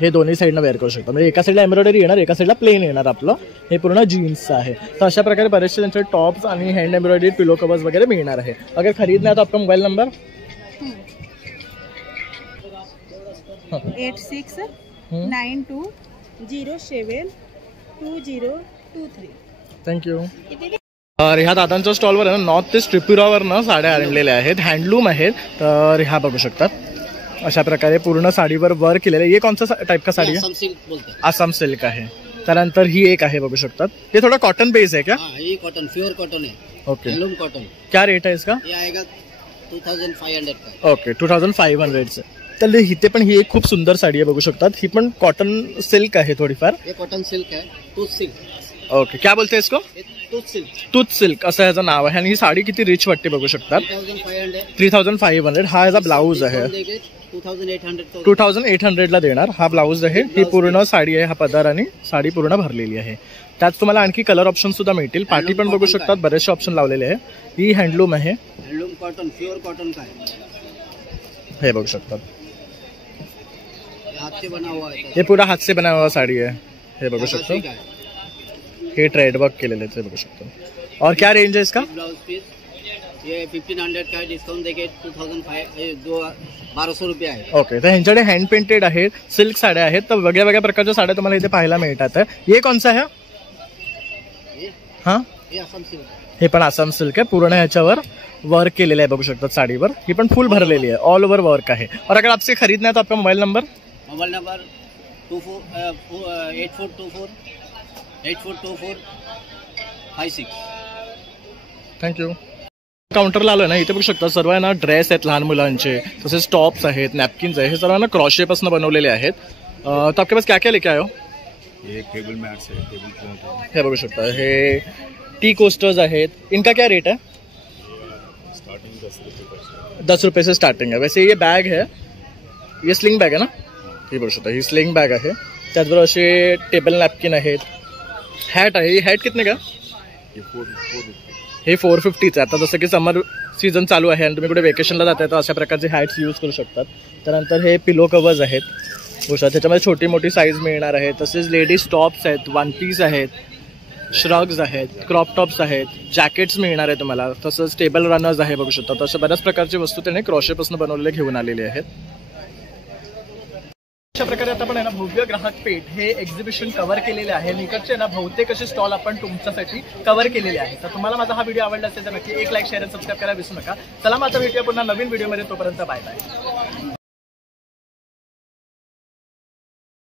हे दोन्ही साईडनं वेअर करू शकता. म्हणजे एका साईडला एम्ब्रॉयडरी येणार, एका साईडला प्लेन येणार आपलं. हे पूर्ण जीन्सचं आहे. तर अशा प्रकारे बरेचसे त्यांचे टॉप्स आणि हँड एम्ब्रॉयडरी पिलो कवर्स वगैरे मिळणार आहे. अगर खरीदना है तो आपका मोबाईल नंबर 8692072023. थँक्यू. तर ह्या दादांच्या स्टॉलवर आहे ना नॉर्थ ईस्ट त्रिपुरावर ना साड्या आणलेल्या आहेत, हँडलूम आहेत. तर ह्या बघू शकतात अशा प्रकारे पूर्ण साडीवर वर्क केलेलं आहे. ये कौन सा टाइप का साडी है? आसाम सिल्क आहे. त्यानंतर ही एक आहे बघू शकतात. ये थोड़ा कॉटन बेस है क्या? ये कॉटन, प्योर कॉटन है. ओके. Handloom cotton. क्या रेट है इसका? ये आएगा 2500 का. ओके 2500 से. तर इथे पण ही एक खूप सुंदर साडी आहे बघू शकतात. ही पण कॉटन सिल्क आहे थोडीफार. ये कॉटन सिल्क है, टूथ सिल्क. ओके. क्या बोलते हैं इसको? Tooth silk. टूथ सिल्क असं ह्याचं नाव आहे. आणि ही साडी किती रिच वाटते बघू शकतात. 3500. हा ह्याचा ब्लाऊज आहे. 2800 ला देणार. हा ब्लाऊज आहे. ही पूर्ण साडी आहे, हा पदर आणि साडी पूर्ण भरलेली आहे. त्यात तुम्हाला आणखी कलर ऑप्शन सुद्धा मिळतील. पाठी पण बघू शकतात बरेचसे ऑप्शन लावलेले आहे. ही हँडलूम आहे. हँडलूम कॉटन, प्योर कॉटन का है. हे बघू शकतात. हाथ से बना हुआ है. हे पूरा हाथ से बना हुआ साड़ी है. हे बघू शकतो. हे ट्रेड वर्क केलेले आहे बघू शकतो. और क्या रेंज है इसका? ब्लाउज पीस ये 1500 का डिस्काउंट देके 1200 रुपये आहे. ओके. तर ह्यांच्याकडे हँड पेंटेड आहेत, सिल्क साड्या आहेत. तर वेगळ्या वेगळ्या प्रकारच्या साड्या तुम्हाला इथे पाहायला मिळतात. ये कौन सा है? हाँ ये आसाम सिल्क. हे पण आसाम सिल्क आहे. पूर्ण ह्याच्यावर वर्क केलेलं आहे बघू शकतात साडीवर. ही पण फुल भरलेली आहे, ऑल ओव्हर वर्क आहे. और अगर आपसे खरीदना है तो आपका मोबाइल नंबर 842456. थँक्यू. काउंटरला आलो ना, इथे बघू शकता सर्व आहे ना ड्रेस आहेत लहान मुलांचे, तसेच टॉप्स आहेत, नॅपकिन्स आहेत. हे सर्व ना क्रॉशे पासून बनवलेले आहेत. तो आपके पास क्या क्या लेके आयो? ये टेबल मैट्स है, टेबल क्लॉथ है. हे बघू शकता हे टी कोस्टर्स आहेत. इनका क्या रेट है? स्टार्टिंग 10 रुपये से स्टार्टिंग है. वैसे ये बैग है, ये स्लिंग बैग है ना, हे बघू शकता ही स्लिंग बैग आहे. त्याचबरोबर असे टेबल नॅपकिन आहेत. हॅट आहे. हॅट कितने का? हे 450चं. आता जसं की समर सीझन चालू आहे आणि तुम्ही कुठे वेकेशनला जाताय तर अशा प्रकारचे हॅट्स यूज करू शकतात. त्यानंतर हे पिलो कवर्स आहेत. त्याच्यामध्ये छोटी मोठी साईज मिळणार आहे. तसेच लेडीज टॉप्स आहेत, वन पीस आहेत, श्रग्स आहेत, क्रॉप टॉप्स आहेत, जॅकेट्स मिळणार आहे तुम्हाला. तसंच टेबल रनर्स आहे बघू शकता. तशा बऱ्याच प्रकारची वस्तू त्याने क्रॉशेपासून बनवलेले घेऊन आलेले आहेत. अशा प्रकारे आता आपण भव्य ग्राहक पेठ हे एक्झिबिशन कव्हर केलेले आहे. निकटचे बहुतेक असे स्टॉल आपण तुमच्यासाठी कव्हर केलेले आहेत. तर तुम्हाला माझा हा व्हिडिओ आवडला असेल तर नक्की एक लाईक, शेअर आणि सबस्क्राईब करायला विसरू नका. चला माझा भेटूया पुन्हा नवीन व्हिडिओमध्ये. तोपर्यंत बाय बाय.